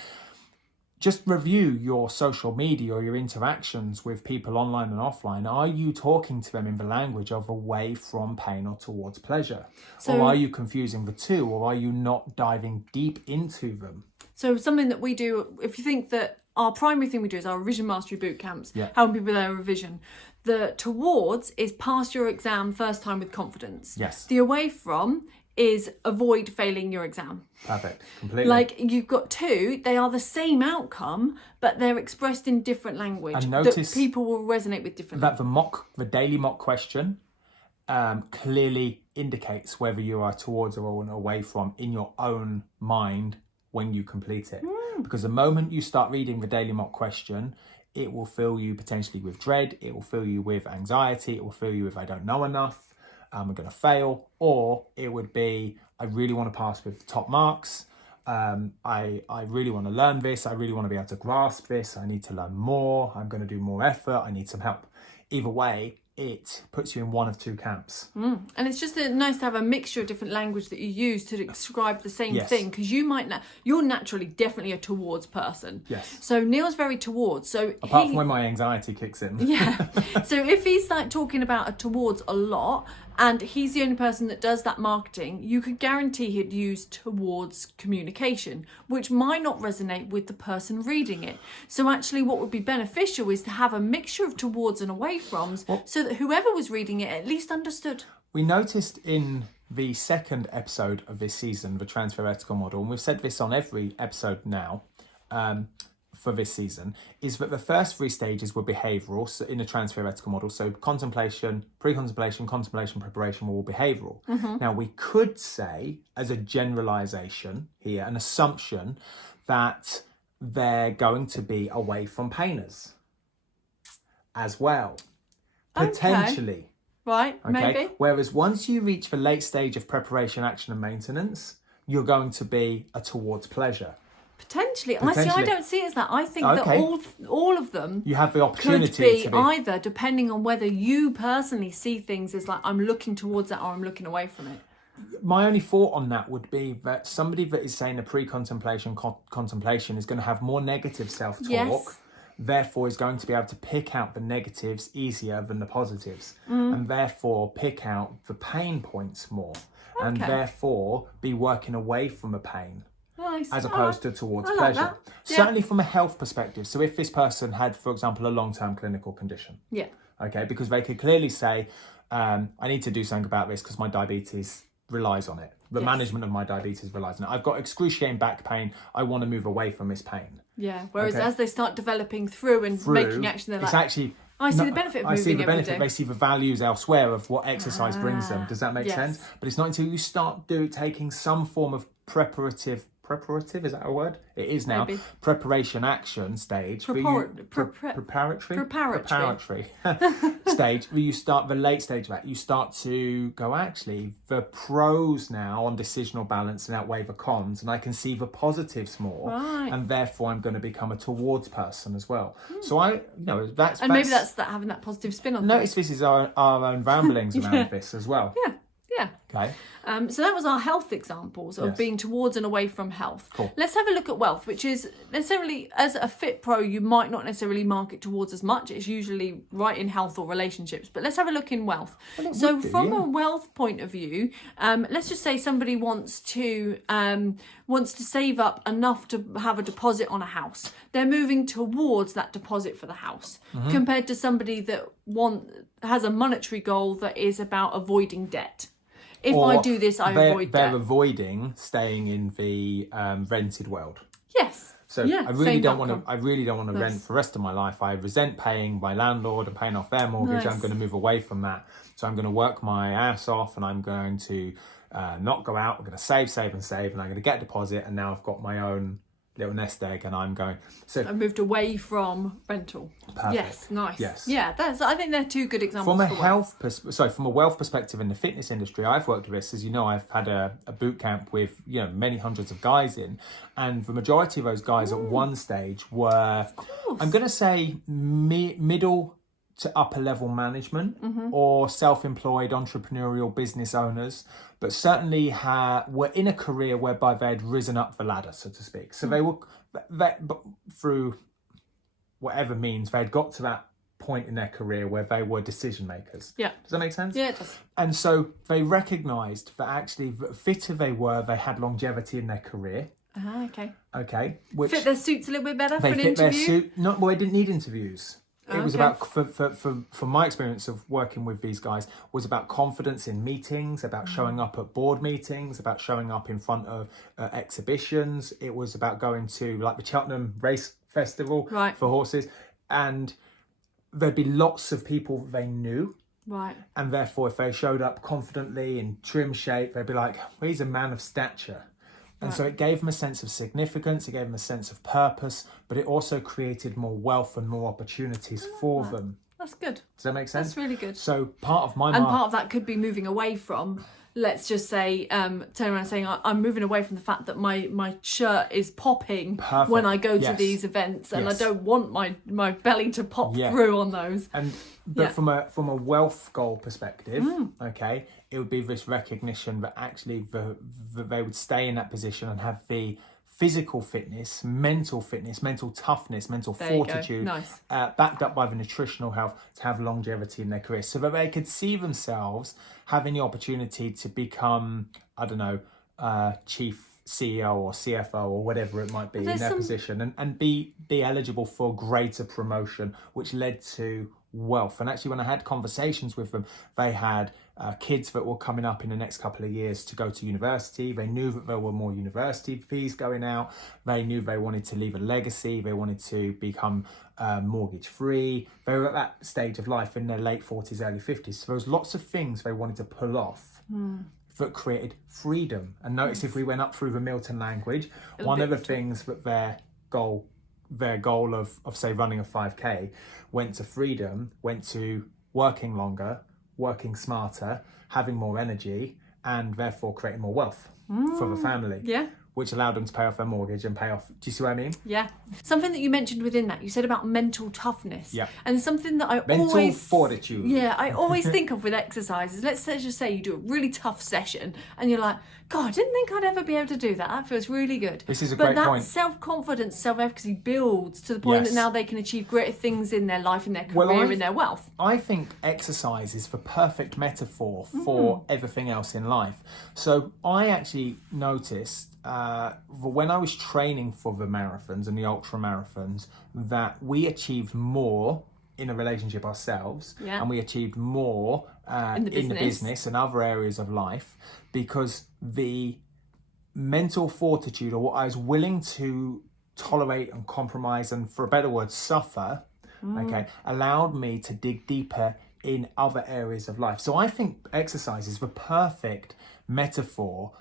just review your social media or your interactions with people online and offline. Are you talking to them in the language of away from pain or towards pleasure? Or are you confusing the two? Or are you not diving deep into them? So something that we do, if you think that our primary thing we do is our revision mastery boot camps, helping people with their revision. The towards is pass your exam first time with confidence. Yes. The away from is avoid failing your exam. Perfect. Completely. Like you've got 2, they are the same outcome, but they're expressed in different language. And notice that people will resonate with differently. That the daily mock question clearly indicates whether you are towards or away from in your own mind when you complete it. Because the moment you start reading the daily mock question, it will fill you potentially with dread, it will fill you with anxiety, it will fill you with I don't know enough, I'm going to fail, or it would be, I really want to pass with top marks, I really want to learn this, I really want to be able to grasp this, I need to learn more, I'm going to do more effort, I need some help. Either way, it puts you in one of 2 camps. And it's just nice to have a mixture of different language that you use to describe the same thing, because you're naturally definitely a towards person. Yes. So Neil's very towards. So apart from when my anxiety kicks in. Yeah. So if he's like talking about a towards a lot, and he's the only person that does that marketing, you could guarantee he'd use towards communication, which might not resonate with the person reading it. So actually what would be beneficial is to have a mixture of towards and away froms, so that whoever was reading it at least understood. we noticed in the second episode of this season, the transferetical model, and we've said this on every episode now, for this season, is that the first 3 stages were behavioural, so in the transferetical model. So contemplation, pre-contemplation, contemplation, preparation were all behavioural. Now we could say, as a generalisation here, an assumption that they're going to be away from painers as well, potentially. Right, maybe. Whereas once you reach the late stage of preparation, action and maintenance, you're going to be towards pleasure. Potentially. I don't see it as that. I think that all of them you have the opportunity could be either, depending on whether you personally see things as like, I'm looking towards that or I'm looking away from it. My only thought on that would be that somebody that is saying a pre-contemplation contemplation is going to have more negative self-talk. Yes. Therefore is going to be able to pick out the negatives easier than the positives, and therefore pick out the pain points more, and therefore be working away from a pain. Nice. As opposed to towards like pleasure. that. Yeah. Certainly from a health perspective. So if this person had, for example, a long-term clinical condition. Yeah. Okay, because they could clearly say, I need to do something about this because my diabetes relies on it. The management of my diabetes relies on it. I've got excruciating back pain. I want to move away from this pain. Yeah. Whereas as they start developing through and making action, they're like, I see the benefit of moving every day. They see the values elsewhere of what exercise brings them. Does that make sense? But it's not until you start taking some form of preparative, is that a word? It is now. Maybe. Preparation action stage. Preparatory stage, where you start the late stage of that. You start to go, actually, the pros now on decisional balance and outweigh the cons, and I can see the positives more. Right. And therefore I'm going to become a towards person as well. So that's... And maybe that's that having that positive spin on Notice this is our own ramblings around this as well. Yeah. Okay. So that was our health examples of being towards and away from health. Cool. Let's have a look at wealth, which is necessarily, as a FITPRO, you might not necessarily market towards as much. It's usually right in health or relationships. But let's have a look in wealth. So from a wealth point of view, let's just say somebody wants to save up enough to have a deposit on a house. They're moving towards that deposit for the house, compared to somebody that has a monetary goal that is about avoiding debt. If I do this, I avoid debt. They're avoiding staying in the rented world. Yes. So I really don't want to rent for the rest of my life. I resent paying my landlord and paying off their mortgage. I'm going to move away from that. So I'm going to work my ass off, and I'm going to not go out. I'm going to save, and I'm going to get a deposit. And now I've got my own little nest egg, and I'm going. So I moved away from rental. Perfect. Yes, nice. Yes. Yeah, I think they're 2 good examples. From a wealth perspective in the fitness industry, I've worked with this. As you know, I've had a boot camp with many hundreds of guys in, and the majority of those guys at one stage were, I'm going to say, middle to upper level management or self-employed entrepreneurial business owners, but certainly were in a career whereby they had risen up the ladder, so to speak. So they were, through whatever means, they had got to that point in their career where they were decision makers. Yeah. Does that make sense? Yeah, it does. And so they recognised that actually, the fitter they were, they had longevity in their career. Okay. Which fit their suits a little bit better for an interview? They fit their suit. They didn't need interviews. It was about, for my experience of working with these guys, was about confidence in meetings, about showing up at board meetings, about showing up in front of exhibitions. It was about going to like the Cheltenham Race Festival for horses. And there'd be lots of people they knew. Right. And therefore, if they showed up confidently in trim shape, they'd be like, well, he's a man of stature. And so it gave them a sense of significance, it gave them a sense of purpose, but it also created more wealth and more opportunities for them. That's good. Does that make sense? That's really good. So part of my part of that could be moving away from, let's just say, turn around and saying, I'm moving away from the fact that my shirt is popping when I go to these events, and I don't want my belly to pop through on those. But from a wealth goal perspective, okay, it would be this recognition that actually they would stay in that position and have the physical fitness, mental toughness, mental fortitude, backed up by the nutritional health to have longevity in their career, so that they could see themselves having the opportunity to become, I don't know, chief CEO or CFO or whatever it might be in their position, and be eligible for greater promotion, which led to wealth. And actually, when I had conversations with them, they had kids that were coming up in the next couple of years to go to university. They knew that there were more university fees going out. They knew they wanted to leave a legacy. They wanted to become mortgage free. They were at that stage of life in their late 40s, early 50s. So there was lots of things they wanted to pull off that created freedom. And notice if we went up through the Milton language, one of the things that their goal of say running a 5K went to freedom, went to working longer, working smarter, having more energy, and therefore creating more wealth for the family. Yeah. Which allowed them to pay off their mortgage and pay off. Do you see what I mean? Yeah. Something that you mentioned within that, you said about mental toughness. Yeah. And something that I mental fortitude. Yeah, I always think of with exercises. Let's just say you do a really tough session and you're like, God, I didn't think I'd ever be able to do that. That feels really good. This is a great point. But that self-confidence, self-efficacy builds to the point that now they can achieve greater things in their life, in their career, in their wealth. I think exercise is the perfect metaphor for everything else in life. So I actually noticed when I was training for the marathons and the ultra marathons that we achieved more in a relationship ourselves and we achieved more in the business and other areas of life because the mental fortitude, or what I was willing to tolerate and compromise and, for a better word, suffer, allowed me to dig deeper in other areas of life. So I think exercise is the perfect metaphor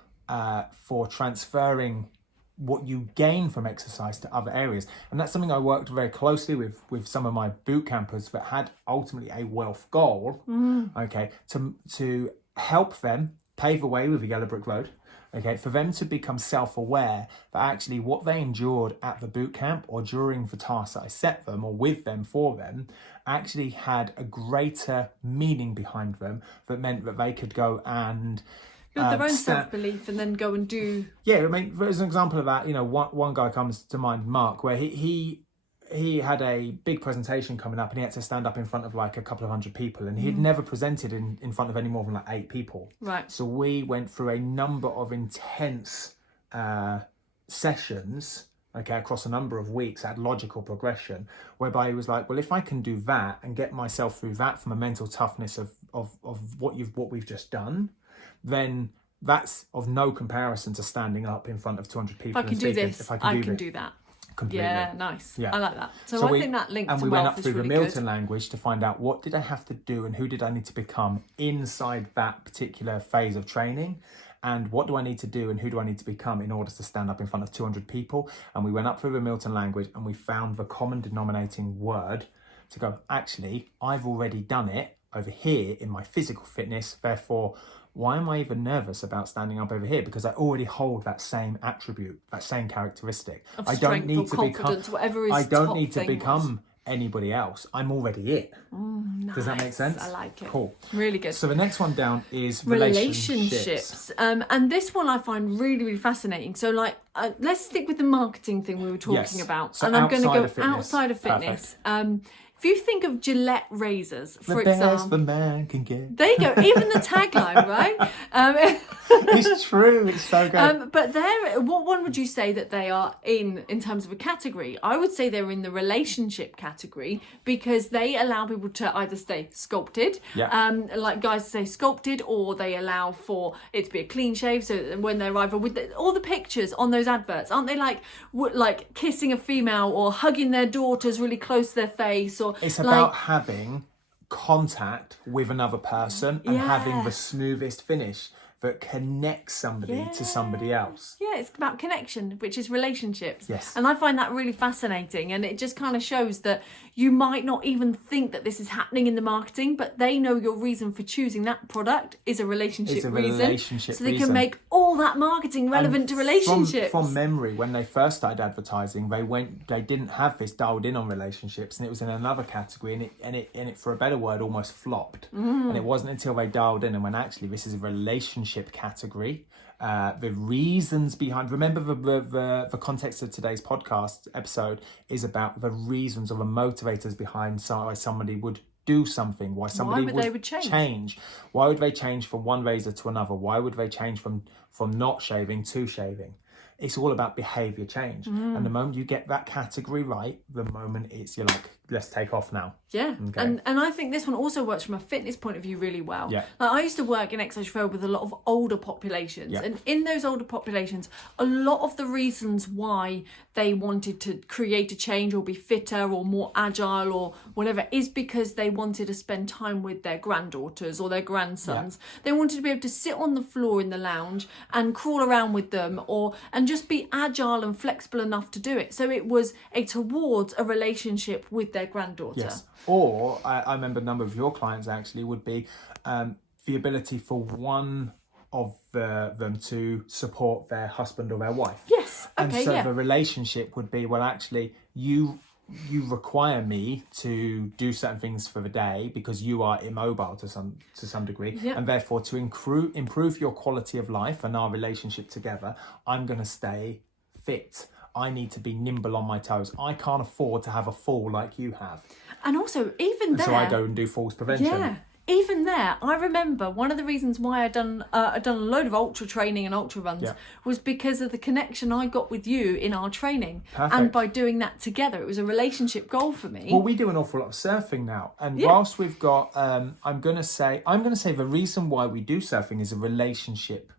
for transferring what you gain from exercise to other areas. And that's something I worked very closely with some of my boot campers that had ultimately a wealth goal, to help them pave the way with a yellow brick road, for them to become self-aware that actually what they endured at the boot camp or during the tasks that I set them or with them for them actually had a greater meaning behind them that meant that they could go and build their own self-belief and then go and do... Yeah, I mean, as an example of that, one guy comes to mind, Mark, where he had a big presentation coming up and he had to stand up in front of like a couple of hundred people, and he'd never presented in front of any more than like 8 people. Right. So we went through a number of intense sessions, across a number of weeks at logical progression, whereby he was like, well, if I can do that and get myself through that from a mental toughness of what we've just done, then that's of no comparison to standing up in front of 200 people. If I can do this, I can do that. Completely. Yeah, nice. Yeah. I like that. So I think that link to wealth is really good. And we went up through the Milton language to find out what did I have to do and who did I need to become inside that particular phase of training, and what do I need to do and who do I need to become in order to stand up in front of 200 people. And we went up through the Milton language and we found the common denominating word to go, actually, I've already done it over here in my physical fitness, therefore why am I even nervous about standing up over here? Because I already hold that same attribute, that same characteristic. I don't need to become anybody else. I'm already it. Nice. Does that make sense? I like it. Cool. Really good. So the next one down is relationships. And this one I find really, really fascinating. So let's stick with the marketing thing we were talking about. So and I'm going to go outside of fitness. If you think of Gillette razors, for example. The example. best the man can get. There you go. Even the tagline, right? It's true. It's so good. But what one would you say that they are in terms of a category? I would say they're in the relationship category because they allow people to either stay sculpted, like guys say sculpted, or they allow for it to be a clean shave. So when they're either with all the pictures on those adverts, aren't they like kissing a female or hugging their daughters really close to their face? Or it's about having contact with another person and having the smoothest finish that connects somebody to somebody else. Yeah, it's about connection, which is relationships. Yes. And I find that really fascinating. And it just kind of shows that you might not even think that this is happening in the marketing, but they know your reason for choosing that product is a relationship reason. So they can make all that marketing relevant to relationships. From memory, when they first started advertising, they didn't have this dialed in on relationships, and it was in another category, and it for a better word, almost flopped. And it wasn't until they dialed in and when actually this is a relationship category, the reasons behind, remember the context of today's podcast episode is about the reasons or the motivators behind why somebody would do something, why somebody would change. Why would they change from one razor to another? Why would they change from not shaving to shaving? It's all about behaviour change. And the moment you get that category right, the moment you're let's take off now. Yeah. Okay. And I think this one also works from a fitness point of view really well. Yeah. Like, I used to work in exercise referral with a lot of older populations. Yeah. And in those older populations, a lot of the reasons why they wanted to create a change or be fitter or more agile or whatever is because they wanted to spend time with their granddaughters or their grandsons. Yeah. They wanted to be able to sit on the floor in the lounge and crawl around with them and just be agile and flexible enough to do it. So it was towards a relationship with their granddaughter. Yes. Or I remember a number of your clients actually would be the ability for one of them to support their husband or their wife. Yes. Okay. And so the relationship would be, well, actually, you require me to do certain things for the day because you are immobile to some degree, and therefore to improve your quality of life and our relationship together, I'm going to stay fit. I need to be nimble on my toes. I can't afford to have a fall like you have. And also, even there... So I go and do falls prevention. Yeah. Even there, I remember one of the reasons why I'd done a load of ultra training and ultra runs was because of the connection I got with you in our training. Perfect. And by doing that together, it was a relationship goal for me. Well, we do an awful lot of surfing now, and whilst we've got, I'm going to say the reason why we do surfing is a relationship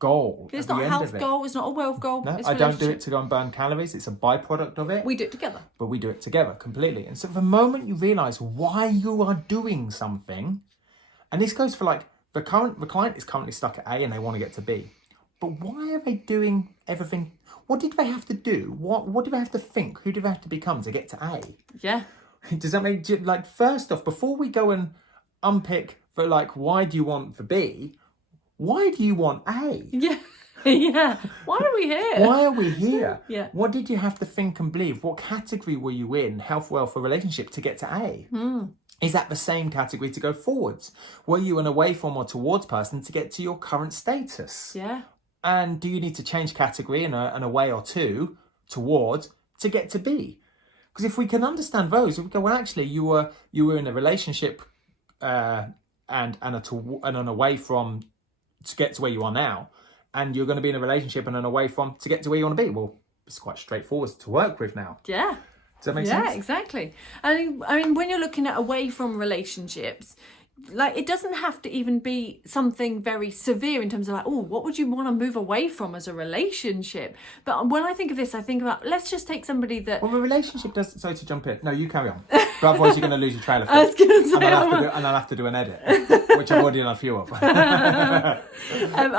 goal. It's not a health goal. It's not a wealth goal. No, I don't do it to go and burn calories. It's a byproduct of it. We do it together. But we do it together completely. And so the moment you realise why you are doing something, and this goes for like the client is currently stuck at A and they want to get to B. But why are they doing everything? What did they have to do? What do they have to think? Who do they have to become to get to A? Yeah. Does that make, like, first off, before we go and unpick for like, why do you want the B? Why do you want A? Yeah. Yeah. Why are we here? Why are we here? Yeah. What did you have to think and believe? What category were you in, health, wealth, or relationship, to get to A? Is that the same category to go forwards? Were you an away from or towards person to get to your current status? Yeah. And do you need to change category in an away or two towards to get to B? Because if we can understand those, we go, well, actually, you were in a relationship and an away from to get to where you are now, and you're going to be in a relationship and an away from to get to where you want to be. Well, it's quite straightforward to work with now. Yeah. Does that make sense? Yeah, exactly. I mean, when you're looking at away from relationships, like, it doesn't have to even be something very severe in terms of like, oh, what would you want to move away from as a relationship? But when I think of this, I think about, let's just take somebody that... Well, a relationship doesn't... Sorry to jump in. No, you carry on. But otherwise you're going to lose your trail of thought. I was going to say... And I'll have to do an edit, which I've already done a few of. I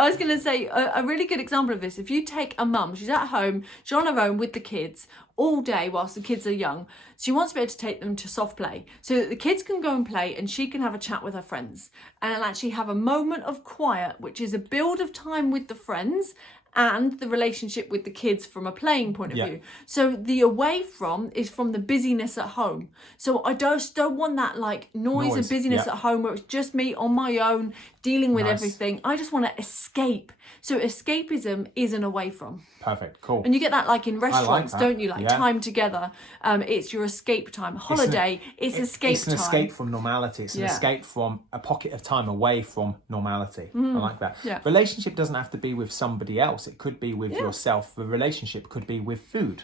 was going to say, a really good example of this, if you take a mum, she's at home, she's on her own with the kids all day whilst the kids are young. She wants to be able to take them to soft play so that the kids can go and play and she can have a chat with her friends and actually have a moment of quiet, which is a build of time with the friends and the relationship with the kids from a playing point of view. So the away from is from the busyness at home. So I just don't want that like noise and busyness at home where it's just me on my own dealing with everything. I just want to escape. So escapism is an away from. Perfect, cool. And you get that like in restaurants, don't you? Like time together. It's your escape time. Holiday, it's escape time. It's an escape from normality. It's an escape from a pocket of time away from normality. I like that. Yeah. Relationship doesn't have to be with somebody else. It could be with yourself. The relationship could be with food.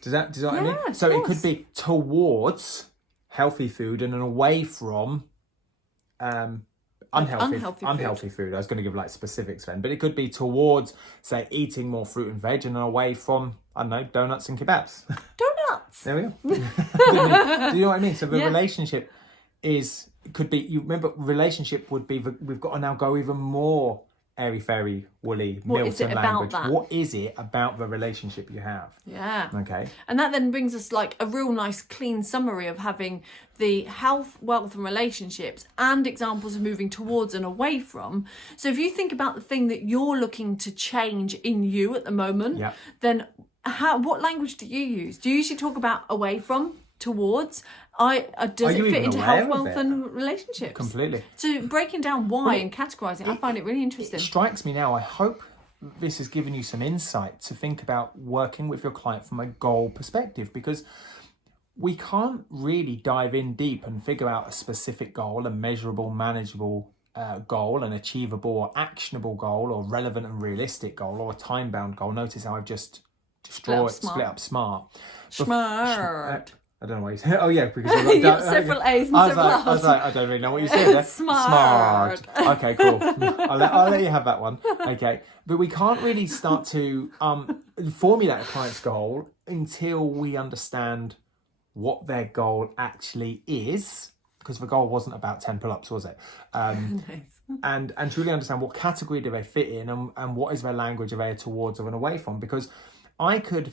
Does that what I mean? So it could be towards healthy food and away from unhealthy food. I was going to give like specifics then, but it could be towards, say, eating more fruit and veg and away from, I don't know, donuts and kebabs. Donuts. There we go. Do you know what I mean? So the relationship could be, you remember, relationship would be, we've got to now go even more airy fairy woolly Milton language. What is it about the relationship you have? Yeah. Okay. And that then brings us like a real nice clean summary of having the health, wealth and relationships and examples of moving towards and away from. So if you think about the thing that you're looking to change in you at the moment, then what language do you use? Do you usually talk about away from, towards? Does it fit into health, wealth and relationships? Completely. So breaking down why and categorising, I find it really interesting. It strikes me now, I hope this has given you some insight to think about working with your client from a goal perspective, because we can't really dive in deep and figure out a specific goal, a measurable, manageable goal, an achievable or actionable goal, or relevant and realistic goal, or a time-bound goal. Notice how I've just split up smart. I don't know what you said. Oh yeah, because you got several A's and several R's. I was like, I don't really know what you said there. Smart. Okay, cool. I'll let you have that one. Okay, but we can't really start to formulate a client's goal until we understand what their goal actually is, because the goal wasn't about 10 pull-ups, was it? Nice. and truly understand what category do they fit in, and what is their language are they towards or and away from. Because I could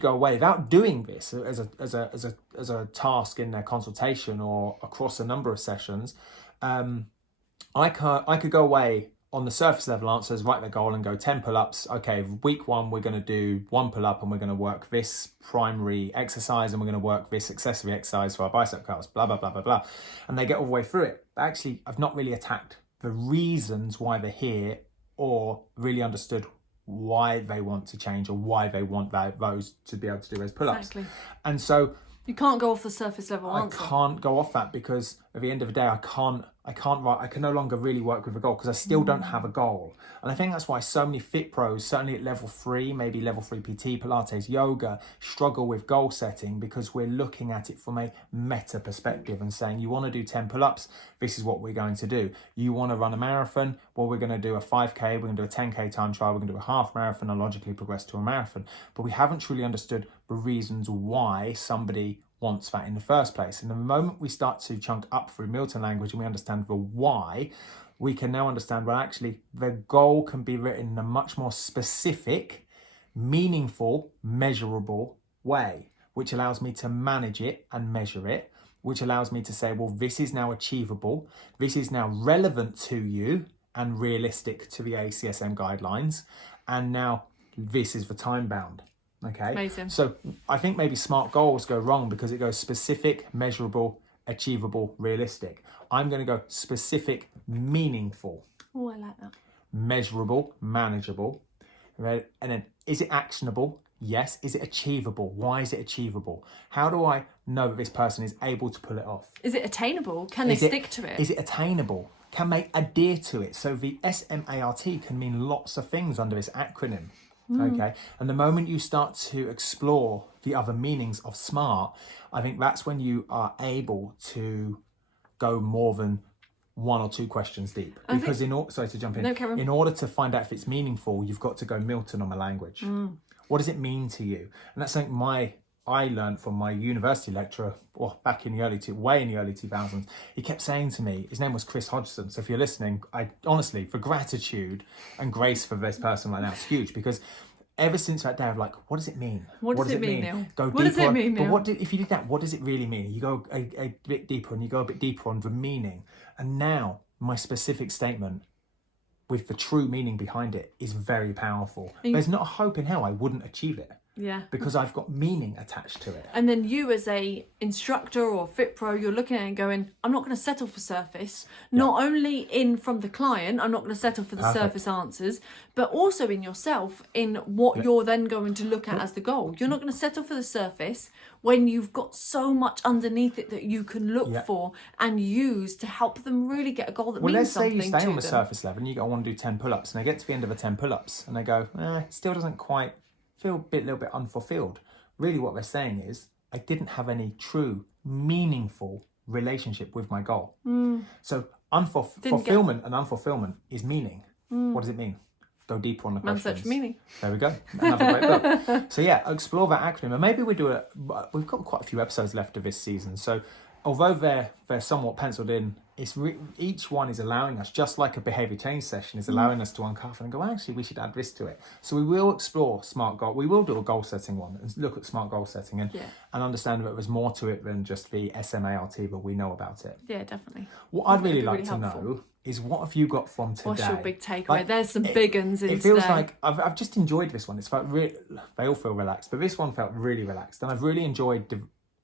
go away without doing this as a task in their consultation or across a number of sessions. I could go away on the surface level answers, write their goal and go 10 pull-ups. Okay, week 1, we're going to do 1 pull-up and we're going to work this primary exercise and we're going to work this accessory exercise for our bicep curls, blah, blah, blah, blah, blah. And they get all the way through it. But actually, I've not really attacked the reasons why they're here or really understood why they want to change or why they want those to be able to do those pull-ups. Exactly. And so you can't go off the surface level answer. I can't go off that, because at the end of the day, I can no longer really work with a goal because I still don't have a goal. And I think that's why so many fit pros, certainly at level 3, maybe level 3 PT, Pilates, yoga, struggle with goal setting, because we're looking at it from a meta perspective and saying, you want to do 10 pull-ups, this is what we're going to do. You want to run a marathon, well, we're going to do a 5K, we're going to do a 10K time trial, we're going to do a half marathon and logically progress to a marathon. But we haven't truly understood the reasons why somebody wants that in the first place. And the moment we start to chunk up through Milton language and we understand the why, we can now understand, well, actually, the goal can be written in a much more specific, meaningful, measurable way, which allows me to manage it and measure it, which allows me to say, well, this is now achievable, this is now relevant to you and realistic to the ACSM guidelines, and now this is the time bound. Okay. Amazing. So I think maybe SMART goals go wrong because it goes specific, measurable, achievable, realistic. I'm going to go specific, meaningful. Oh, I like that. Measurable, manageable. Right? And then, is it actionable? Yes. Is it achievable? Why is it achievable? How do I know that this person is able to pull it off? Is it attainable? Can they stick to it? Is it attainable? Can they adhere to it? So the SMART can mean lots of things under this acronym. Okay, and the moment you start to explore the other meanings of SMART, I think that's when you are able to go more than 1 or 2 questions deep. Because sorry to jump in. No, Karen. In order to find out if it's meaningful, you've got to go Milton on the language. What does it mean to you? And that's something I learned from my university lecturer, back in the early 2000s. He kept saying to me, his name was Chris Hodgson. So if you're listening, I honestly, for gratitude and grace for this person right now, it's huge, because ever since that day, I'm like, what does it mean? What does it mean, Neil? Go what deeper. Does it mean, Neil? But if you did that, what does it really mean? You go a bit deeper and you go a bit deeper on the meaning. And now my specific statement with the true meaning behind it is very powerful. There's not a hope in hell I wouldn't achieve it. Yeah. Because I've got meaning attached to it. And then you as a instructor or fit pro, you're looking at it and going, I'm not going to settle for surface. Not only in from the client, I'm not going to settle for the surface answers, but also in yourself, in what you're then going to look at as the goal. You're not going to settle for the surface when you've got so much underneath it that you can look for and use to help them really get a goal that means something to them. Let's say you stay on the surface level and you go, I want to do 10 pull-ups, and they get to the end of the 10 pull-ups and they go, it still doesn't quite feel a little bit unfulfilled. Really what they're saying is, I didn't have any true, meaningful relationship with my goal. So fulfillment and unfulfillment is meaning. What does it mean? Go deeper on the questions. Search for meaning. There we go. Another great book. So explore that acronym. And maybe we've got quite a few episodes left of this season. So although they're somewhat penciled in, each one is allowing us, just like a behaviour change session, is allowing us to uncover and go, actually, we should add this to it. So we will explore SMART goal. We will do a goal setting one and look at SMART goal setting and understand that there's more to it than just the SMART, but we know about it. Yeah, definitely. What I'd really like to know is, what have you got from today? What's your big takeaway? There's some big ones in It feels like I've just enjoyed this one. It's felt they all feel relaxed, but this one felt really relaxed, and I've really enjoyed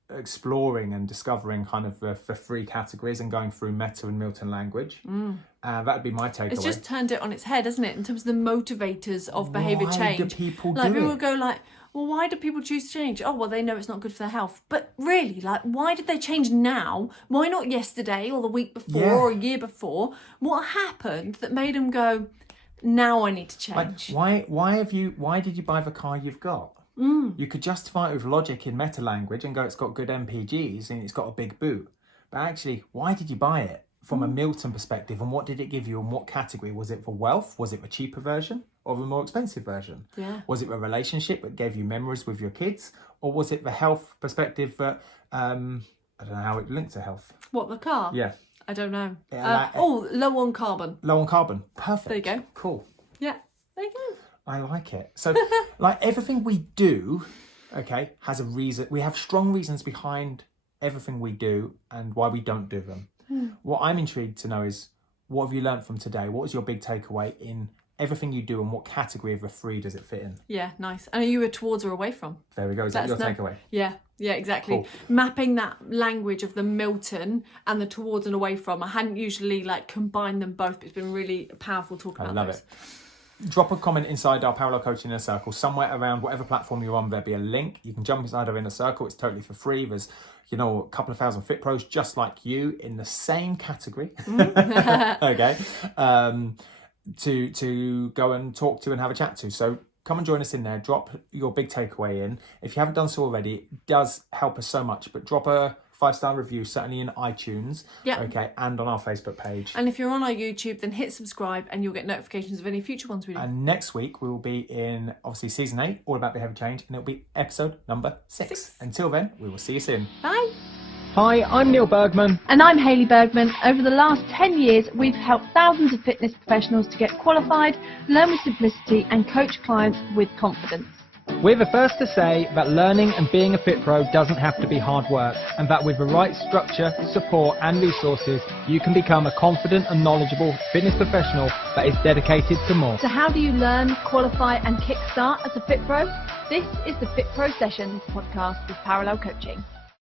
exploring and discovering kind of the 3 categories and going through meta and Milton language. That'd be my takeaway. It's just turned it on its head, hasn't it, in terms of the motivators of behaviour change. Why do people do people it? Go like, well, why do people choose to change? Oh, well, they know it's not good for their health. But really, why did they change now? Why not yesterday or the week before or a year before? What happened that made them go, now I need to change? Why did you buy the car you've got? You could justify it with logic in meta language and go, it's got good MPGs and it's got a big boot. But actually, why did you buy it from a Milton perspective, and what did it give you, and what category? Was it for wealth? Was it a cheaper version or a more expensive version? Yeah. Was it a relationship that gave you memories with your kids? Or was it the health perspective that, I don't know how it linked to health. What, the car? Yeah. I don't know. Yeah, low on carbon. Low on carbon. Perfect. There you go. Cool. Yeah, there you go. I like it. So, like, everything we do, okay, has a reason. We have strong reasons behind everything we do and why we don't do them. What I'm intrigued to know is, what have you learned from today? What was your big takeaway in everything you do, and what category of the three does it fit in? Yeah, nice. And are you a towards or away from? There we go. Is that your takeaway? Yeah, exactly. Cool. Mapping that language of the Milton and the towards and away from. I hadn't usually combined them both, but it's been really powerful talking about love those. It. Drop a comment inside our Parallel Coaching Inner Circle, somewhere around whatever platform you're on. There'll be a link. You can jump inside our Inner Circle. It's totally for free. There's, a couple of thousand Fit Pros just like you in the same category. Okay. To go and talk to and have a chat to. So come and join us in there. Drop your big takeaway in. If you haven't done so already, it does help us so much. But drop a 5-star review, certainly in iTunes, okay, and on our Facebook page. And if you're on our YouTube, then hit subscribe and you'll get notifications of any future ones we do. And next week we will be in, obviously, season 8, all about behaviour change, and it'll be episode number 6. Until then, we will see you soon. Bye. Hi, I'm Neil Bergman. And I'm Hayley Bergman. Over the last 10 years, we've helped thousands of fitness professionals to get qualified, learn with simplicity, and coach clients with confidence. We're the first to say that learning and being a FITPRO doesn't have to be hard work, and that with the right structure, support and resources, you can become a confident and knowledgeable fitness professional that is dedicated to more. So how do you learn, qualify and kickstart as a FITPRO? This is the FITPRO Session Podcast with Parallel Coaching.